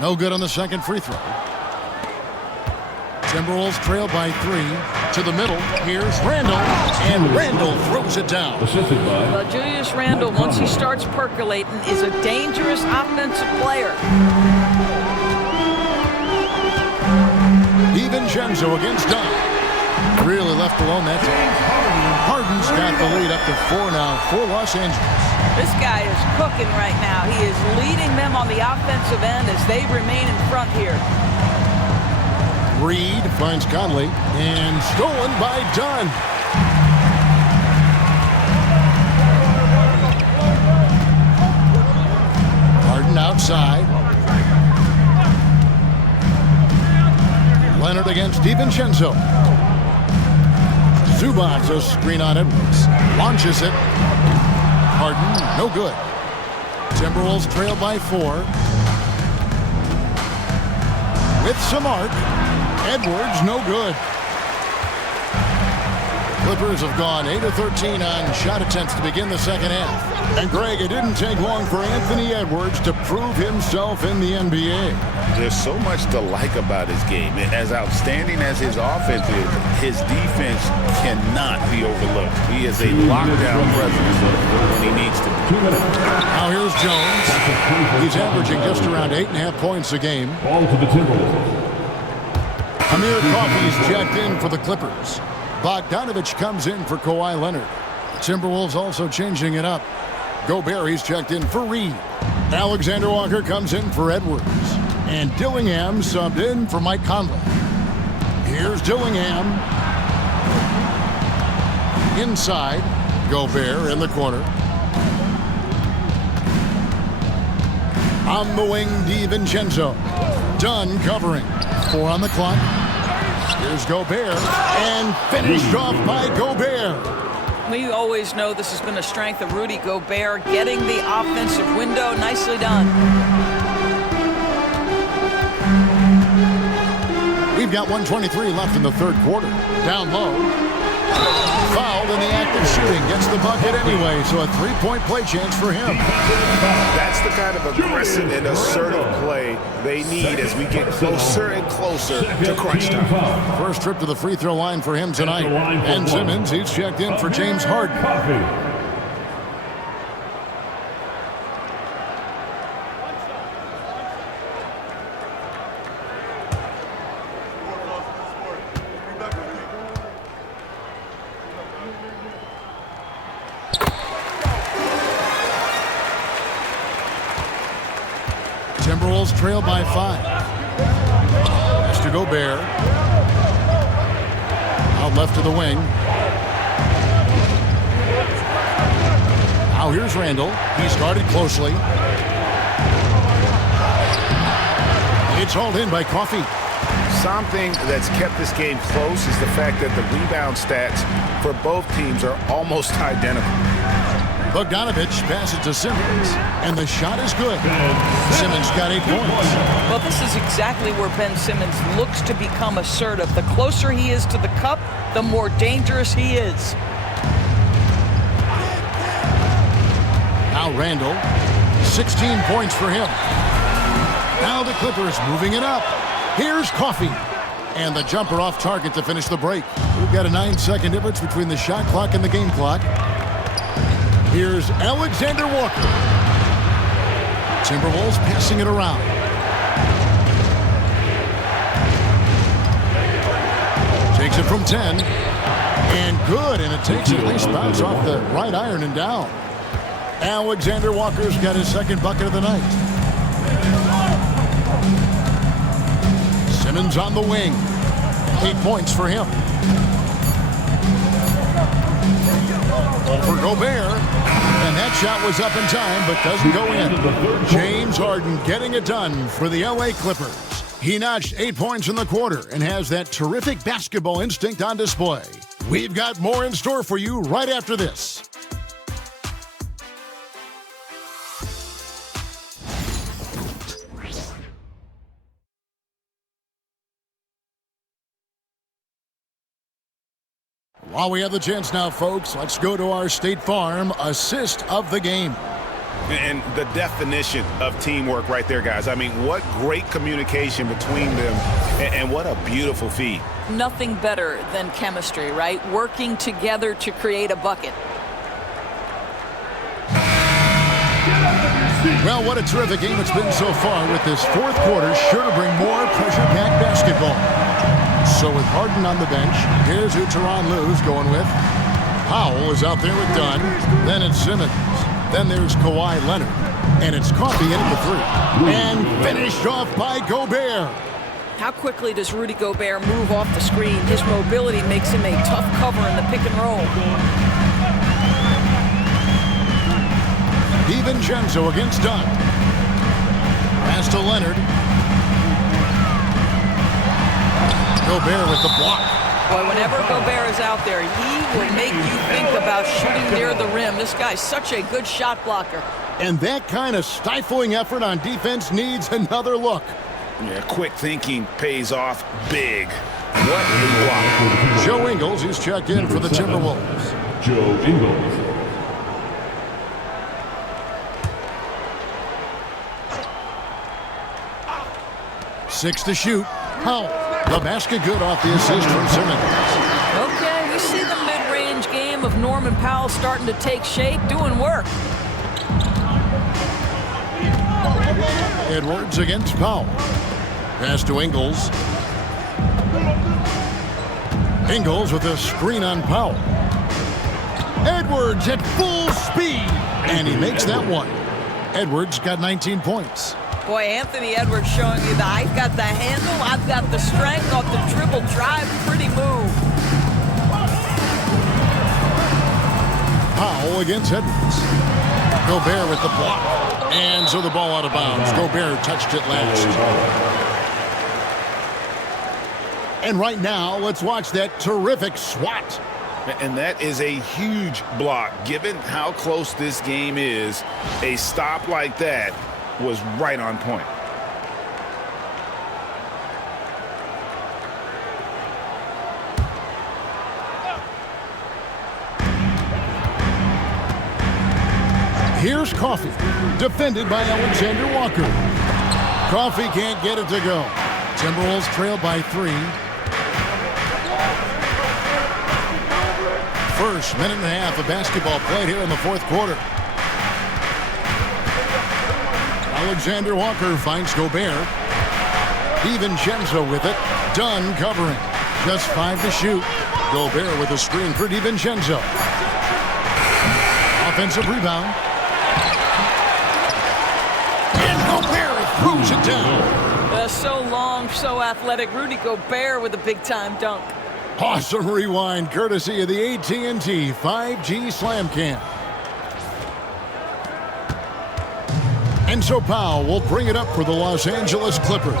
No good on the second free throw. Timberwolves trail by 3 to the middle. Here's Randle, and Randle throws it down. Well, Julius Randle, once he starts percolating, is a dangerous offensive player. DiVincenzo against Dunn. Really left alone that time. Harden's got the lead up to 4 now for Los Angeles. This guy is cooking right now. He is leading them on the offensive end as they remain in front here. Reed finds Conley, and stolen by Dunn. Harden outside. Leonard against DiVincenzo. Zubac, a screen on Edwards. Launches it. Harden, no good. Timberwolves trail by 4. With some arc. Edwards, no good. Clippers have gone 8 of 13 on shot attempts to begin the second half. And Greg, it didn't take long for Anthony Edwards to prove himself in the NBA. There's so much to like about his game. As outstanding as his offense is, his defense cannot be overlooked. He is a lockdown presence when he needs to be. Now here's Jones. He's averaging just around 8.5 points a game. Ball to the Timberwolves. Amir Coffey's checked in for the Clippers. Bogdanovich comes in for Kawhi Leonard. Timberwolves also changing it up. Gobert, he's checked in for Reed. Alexander Walker comes in for Edwards. And Dillingham subbed in for Mike Conley. Here's Dillingham. Inside. Gobert in the corner. On the wing, DiVincenzo. Dunn covering. 4 on the clock. Here's Gobert, and finished off by Gobert. We always know this has been a strength of Rudy Gobert, getting the offensive window. Nicely done. We've got 1:23 left in the third quarter. Down low. Fouled in the act of shooting. Gets the bucket anyway, so a 3-point play chance for him. That's the kind of aggressive and assertive play they need as we get closer and closer to crunch time. First trip to the free throw line for him tonight. And Simmons, he's checked in for James Harden. Timberwolves trail by 5. That's to Gobert. Out left to the wing. Now here's Randle. He started closely. It's hauled in by Coffey. Something that's kept this game close is the fact that the rebound stats for both teams are almost identical. Bogdanovich passes to Simmons, and the shot is good. Simmons got 8 points. Well, this is exactly where Ben Simmons looks to become assertive. The closer he is to the cup, the more dangerous he is. Now Randle, 16 points for him. Now the Clippers moving it up. Here's Coffey. And the jumper off target to finish the break. We've got a 9-second difference between the shot clock and the game clock. Here's Alexander Walker. Timberwolves passing it around. Takes it from 10. And good, and it takes a nice bounce off the right iron and down. Alexander Walker's got his second bucket of the night. Simmons on the wing. 8 points for him. For Gobert. And that shot was up in time, but doesn't go in. James Harden getting it done for the LA Clippers. He notched 8 points in the quarter and has that terrific basketball instinct on display. We've got more in store for you right after this. While we have the chance now, folks, let's go to our State Farm assist of the game. And the definition of teamwork right there, guys. I mean, what great communication between them, and what a beautiful feed. Nothing better than chemistry, right? Working together to create a bucket. Well, what a terrific game it's been so far, with this fourth quarter sure to bring more pressure-packed basketball. So with Harden on the bench, here's who Tyronn Lue's going with. Powell is out there with Dunn. Then it's Simmons. Then there's Kawhi Leonard. And it's Coffey in at the three. And finished off by Gobert. How quickly does Rudy Gobert move off the screen? His mobility makes him a tough cover in the pick and roll. DiVincenzo against Dunn. Pass to Leonard. Gobert with the block. Boy, whenever Gobert is out there, he will make you think about shooting near the rim. This guy's such a good shot blocker. And that kind of stifling effort on defense needs another look. Yeah, quick thinking pays off big. What a block. Joe Ingles, who's checked in for the Timberwolves. Joe Ingles. Six to shoot. Powell. The basket good off the assist from Simmons. Okay, we see the mid-range game of Norman Powell starting to take shape, doing work. Edwards against Powell. Pass to Ingles. Ingles with a screen on Powell. Edwards at full speed. And he makes that one. Edwards got 19 points. Boy, Anthony Edwards showing you that I've got the handle, I've got the strength off the dribble drive. Pretty move. Powell against Edwards. Gobert with the block. And so the ball out of bounds. Gobert touched it last. And right now, let's watch that terrific swat. And that is a huge block. Given how close this game is, a stop like that was right on point. Here's Coffey, defended by Alexander Walker. Coffey can't get it to go. Timberwolves trail by 3. First minute and a half of basketball played here in the fourth quarter. Alexander Walker finds Gobert. DiVincenzo with it. Dunn covering. Just 5 to shoot. Gobert with a screen for DiVincenzo. Offensive rebound. And Gobert throws it down. So long, so athletic. Rudy Gobert with a big-time dunk. Awesome rewind courtesy of the AT&T 5G Slam Cam. And so Powell will bring it up for the Los Angeles Clippers.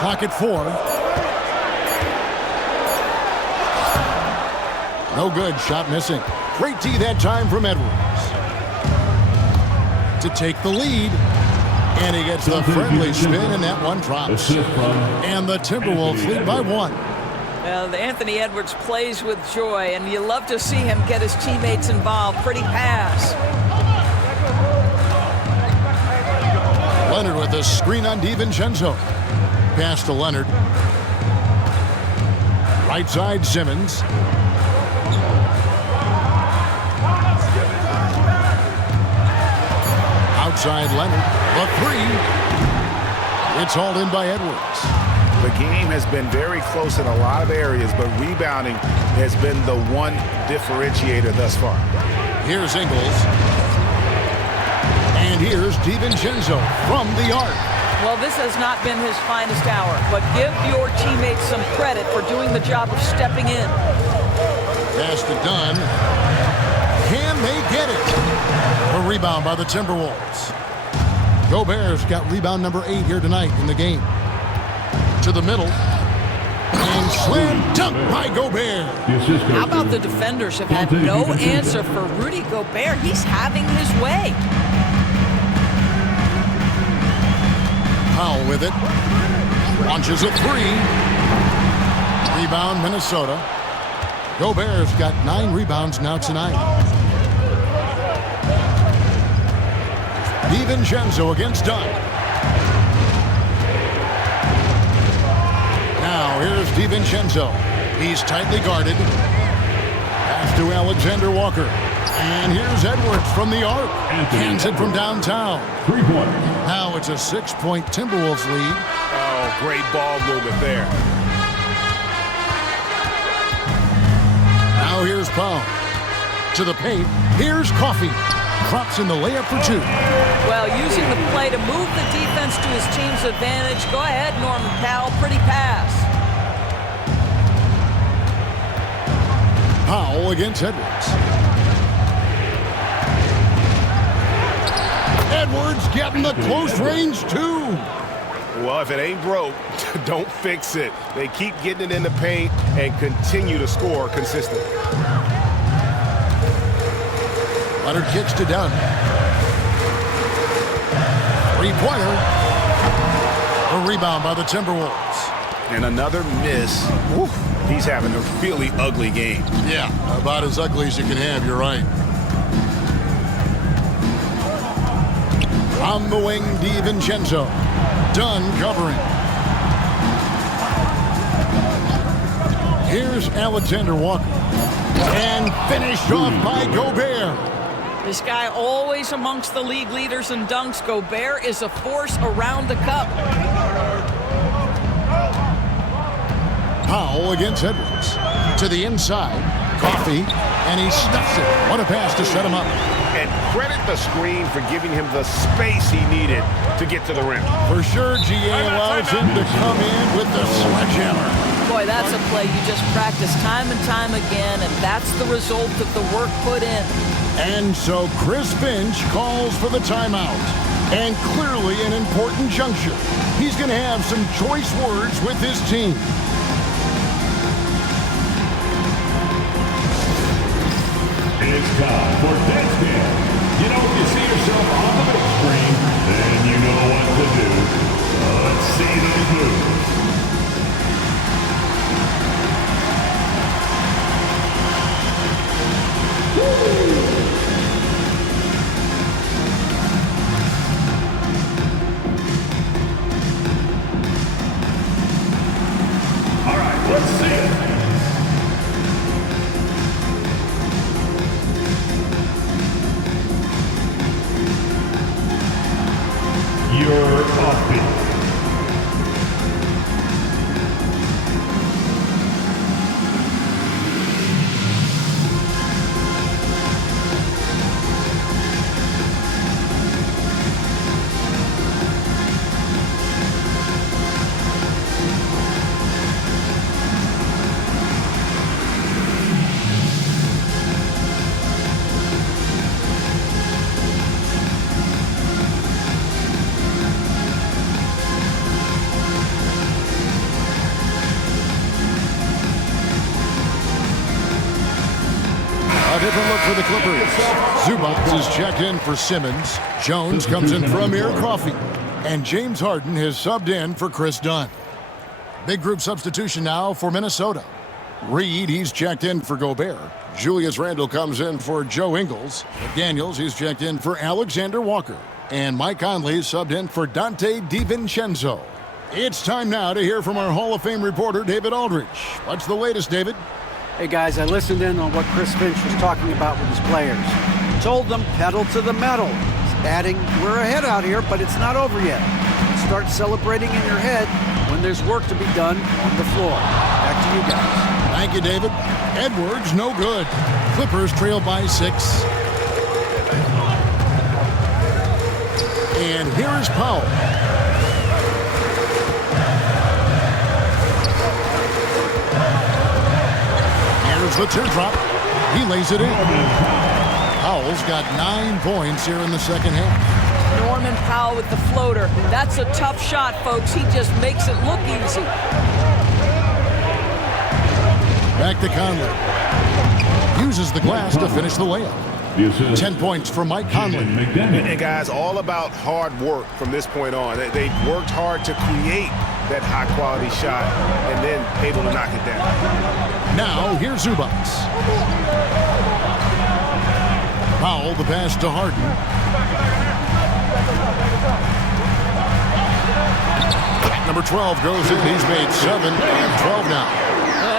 Clock at 4. No good, shot missing. Great D that time from Edwards. To take the lead. And he gets the friendly spin, and that one drops. And the Timberwolves lead by 1. Well, Anthony Edwards plays with joy, and you love to see him get his teammates involved. Pretty pass. Leonard with a screen on DiVincenzo. Pass to Leonard. Right side, Simmons. side, Leonard. The three. It's hauled in by Edwards. The game has been very close in a lot of areas, but rebounding has been the one differentiator thus far. Here's Ingles. And here's DiVincenzo from the arc. Well, this has not been his finest hour, but give your teammates some credit for doing the job of stepping in. Pass to Dunn. Can they get it? A rebound by the Timberwolves. Gobert's got rebound number 8 here tonight in the game. To the middle. And slam dunk by Gobert. How about the defenders have had no answer for Rudy Gobert? He's having his way. Powell with it. Launches a three. Rebound, Minnesota. Gobert's got 9 rebounds now tonight. DiVincenzo against Dunn. Now here's DiVincenzo. He's tightly guarded. Pass to Alexander Walker. And here's Edwards from the arc. Hands it from downtown. 3 points. Now it's a 6-point Timberwolves lead. Oh, great ball movement there. Now here's Powell. To the paint. Here's Coffey. Drops in the layup for 2. Well, using the play to move the defense to his team's advantage. Go ahead, Norman Powell. Pretty pass. Powell against Edwards. Edwards getting the close range, too. Well, if it ain't broke, don't fix it. They keep getting it in the paint and continue to score consistently. Leonard kicks to Dunn. Three-pointer. A rebound by the Timberwolves. And another miss. Woo, he's having a really ugly game. Yeah, about as ugly as you can have, you're right. On the wing, DiVincenzo. Dunn covering. Here's Alexander Walker. And finished off by Gobert. This guy always amongst the league leaders in dunks. Gobert is a force around the cup. Powell against Edwards. To the inside. Coffey. And he stuffs it. What a pass to set him up. And credit the screen for giving him the space he needed to get to the rim. For sure, GA allows him to come in with the sledgehammer. Boy, that's a play you just practice time and time again, and that's the result of the work put in. And so Chris Finch calls for the timeout. And clearly an important juncture. He's going to have some choice words with his team. It's time for dance dance. You know, if you see yourself on the big screen, then you know what to do. Let's see those moves. All right, let's see it. You're offbeat. Different look for the Clippers. Zubac is checked in for Simmons. Jones comes in for Amir Coffey. And James Harden has subbed in for Chris Dunn. Big group substitution now for Minnesota. Reed, he's checked in for Gobert. Julius Randle comes in for Joe Ingles. Daniels, he's checked in for Alexander Walker. And Mike Conley subbed in for Dante DiVincenzo. It's time now to hear from our Hall of Fame reporter, David Aldridge. What's the latest, David? Hey guys, I listened in on what Chris Finch was talking about with his players. Told them pedal to the metal. adding, we're ahead out here, but it's not over yet. Start celebrating in your head when there's work to be done on the floor. Back to you guys. Thank you, David. Edwards, no good. Clippers trail by 6. And here is Powell. Here's the teardrop. He lays it in. Powell's got 9 points here in the second half. Norman Powell with the floater. That's a tough shot, folks. He just makes it look easy. Back to Conley. Uses the glass to finish the layup. 10 points for Mike Conley. And guys, all about hard work from this point on. They've worked hard to create that high-quality shot and then able to knock it down. Now, here's Zubac. Powell, the pass to Harden. Number 12 goes in. He's made 7 and 12 now.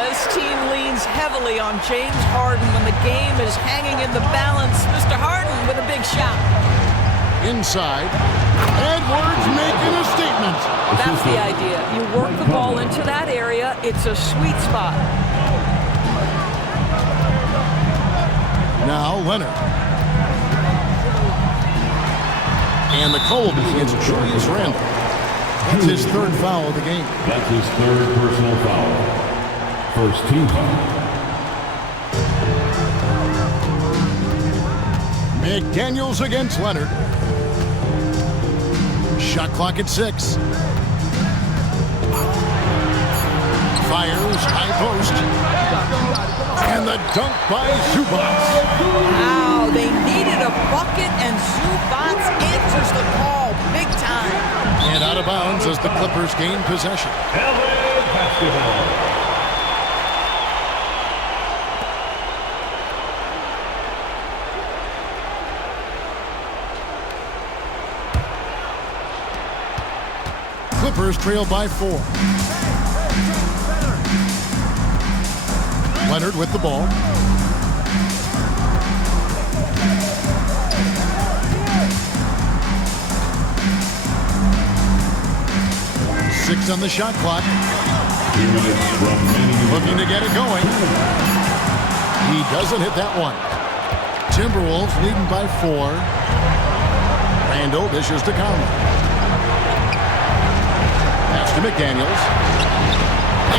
This team leans heavily on James Harden when the game is hanging in the balance. Mr. Harden with a big shot. Inside. Edwards making a statement. That's the idea. You work the ball into that area. It's a sweet spot. Now Leonard. And the call will be against Julius Randle. That's his 3rd foul of the game. That's his 3rd personal foul. First team foul. McDaniels against Leonard. Shot clock at 6. Fires, high post. And the dunk by Zubac. Wow, they needed a bucket, and Zubac answers the call big time. And out of bounds as the Clippers gain possession. LA basketball. Clippers trail by 4. Leonard with the ball. Six on the shot clock. Looking to get it going. He doesn't hit that one. Timberwolves leading by 4. Randle dishes to Conley. To McDaniels.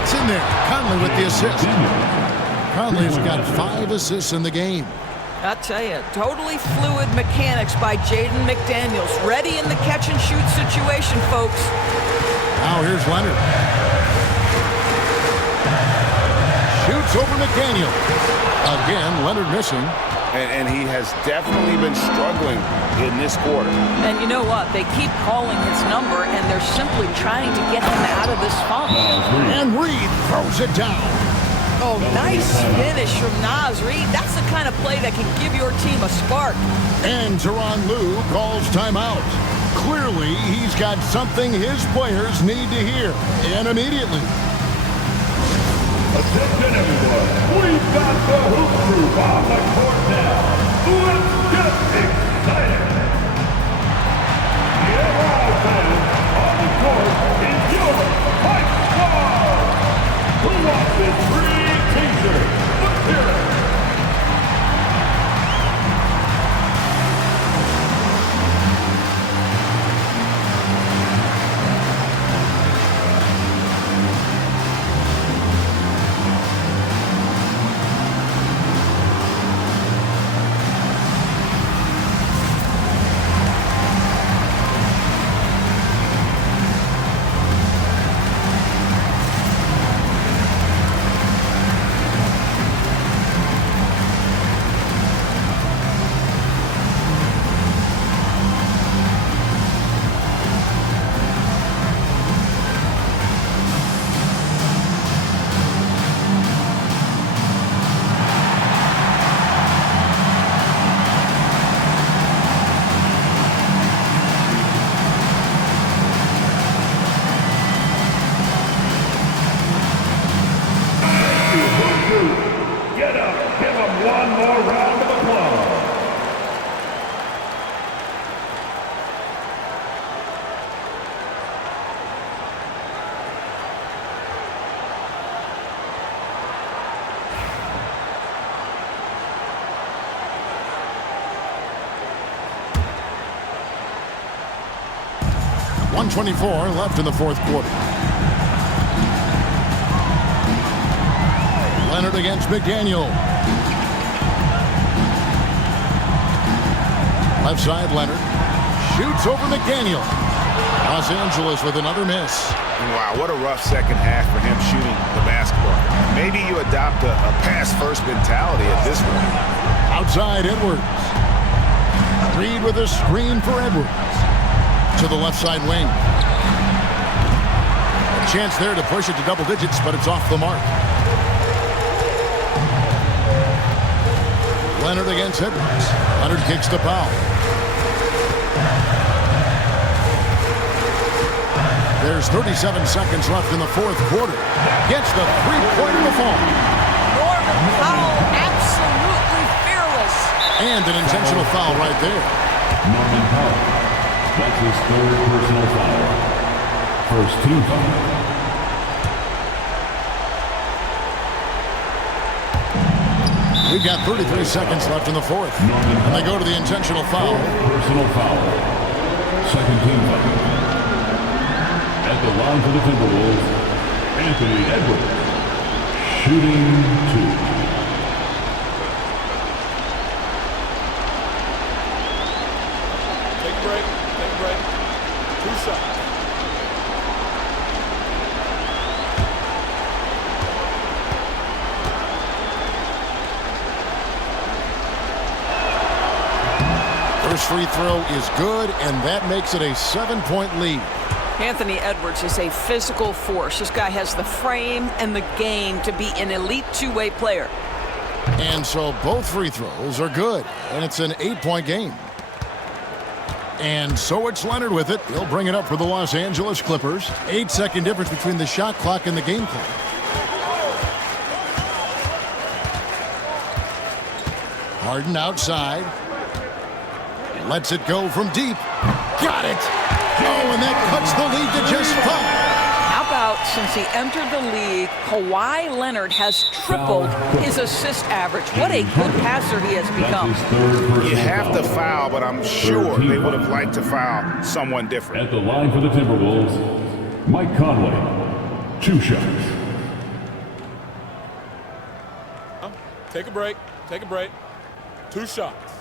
It's in there. Conley with the assist. Conley's got 5 assists in the game. I'll tell you, totally fluid mechanics by Jaden McDaniels. Ready in the catch-and-shoot situation, folks. Now here's Leonard. Shoots over McDaniels. Again, Leonard missing. And he has definitely been struggling in this quarter. And you know what? They keep calling his number, and they're simply trying to get him out of this funk. And Reed throws it down. Oh, nice finish from Naz Reid. That's the kind of play that can give your team a spark. And Tyronn Lue calls timeout. Clearly, he's got something his players need to hear, and immediately. Attention everyone, we've got the hoop crew on the court now. Let's get excited. The overall fans on the court is your Mike Squad. Who wants this free t-shirt? Let's hear it. 1:24 left in the fourth quarter. Leonard against McDaniel. Left side, Leonard. Shoots over McDaniel. Los Angeles with another miss. Wow, what a rough second half for him shooting the basketball. Maybe you adopt a pass-first mentality at this point. Outside, Edwards. Reed with a screen for Edwards. To the left side wing. A chance there to push it to double digits, but it's off the mark. Leonard against Edwards. Leonard kicks to Powell. There's 37 seconds left in the fourth quarter. Gets the three-pointer to fall. Norman Powell, absolutely fearless. And an intentional foul right there. Norman Powell. That's his third personal foul. First team foul. We've got 33 seconds left in the fourth. And they go to the intentional foul. Personal foul. Second team foul. At the line for the Timberwolves, Anthony Edwards. Shooting 2. Take a break. Take a break. 2 shots. First free throw is good, and that makes it a 7-point lead. Anthony Edwards is a physical force. This guy has the frame and the game to be an elite two-way player. And so both free throws are good, and it's an 8-point game. And so it's Leonard with it. He'll bring it up for the Los Angeles Clippers. 8-second difference between the shot clock and the game clock. Harden outside. Lets it go from deep. Got it! Oh, and that cuts the lead to just 5. How about since he entered the league, Kawhi Leonard has tripled his assist average. What a good passer he has become. You have to foul, but I'm sure they would have liked to foul someone different. At the line for the Timberwolves, Mike Conley. 2 shots. Take a break. Take a break. 2 shots.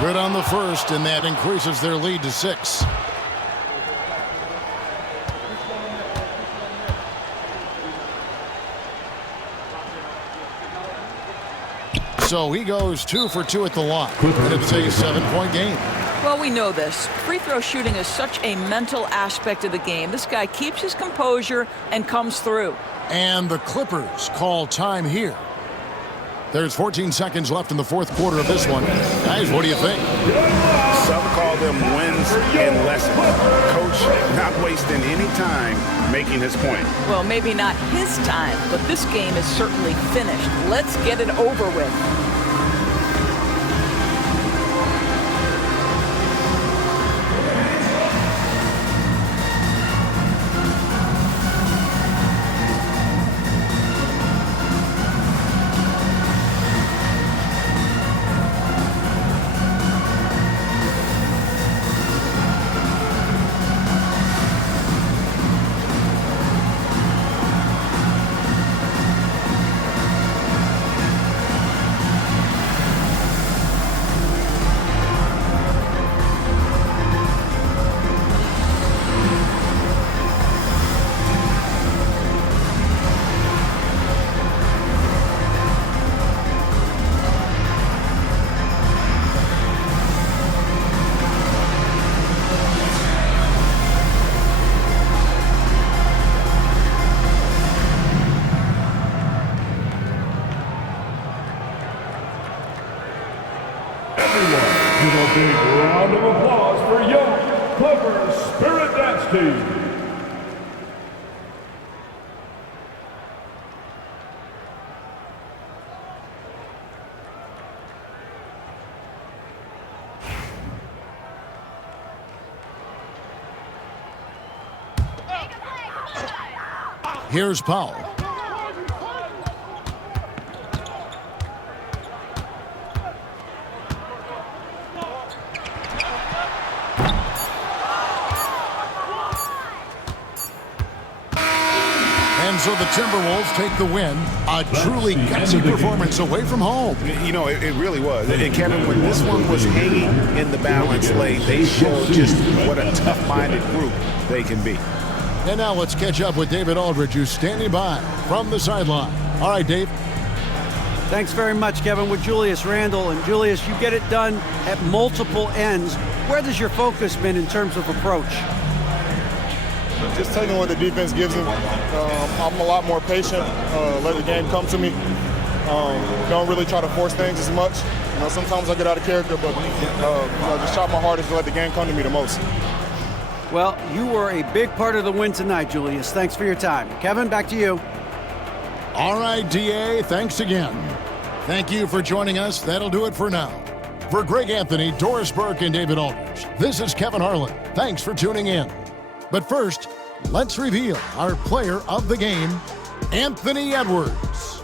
Good on the first, and that increases their lead to 6. So he goes 2 for 2 at the line, and it's a 7-point game. Well, we know this. Free throw shooting is such a mental aspect of the game. This guy keeps his composure and comes through. And the Clippers call time here. There's 14 seconds left in the fourth quarter of this one. Guys, what do you think? Some call them wins and lessons. Coach not wasting any time making his point. Well, maybe not his time, but this game is certainly finished. Let's get it over with. Give a big round of applause for young Clippers Spirit Dance Team. Here's Powell. And so the Timberwolves take the win. A truly gutsy performance away from home. You know, it really was. And Kevin, when this one was hanging in the balance late, they showed just what a tough-minded group they can be. And now let's catch up with David Aldridge, who's standing by from the sideline. All right, Dave. Thanks very much, Kevin, with Julius Randle. And Julius, you get it done at multiple ends. Where does your focus been in terms of approach? Just taking what the defense gives him. I'm a lot more patient, let the game come to me. Don't really try to force things as much. You know, sometimes I get out of character, but just try my hardest to let the game come to me the most. Well, you were a big part of the win tonight, Julius. Thanks for your time. Kevin, back to you. All right, DA, thanks again. Thank you for joining us. That'll do it for now. For Greg Anthony, Doris Burke, and David Aldridge, this is Kevin Harlan. Thanks for tuning in. But first, let's reveal our player of the game, Anthony Edwards.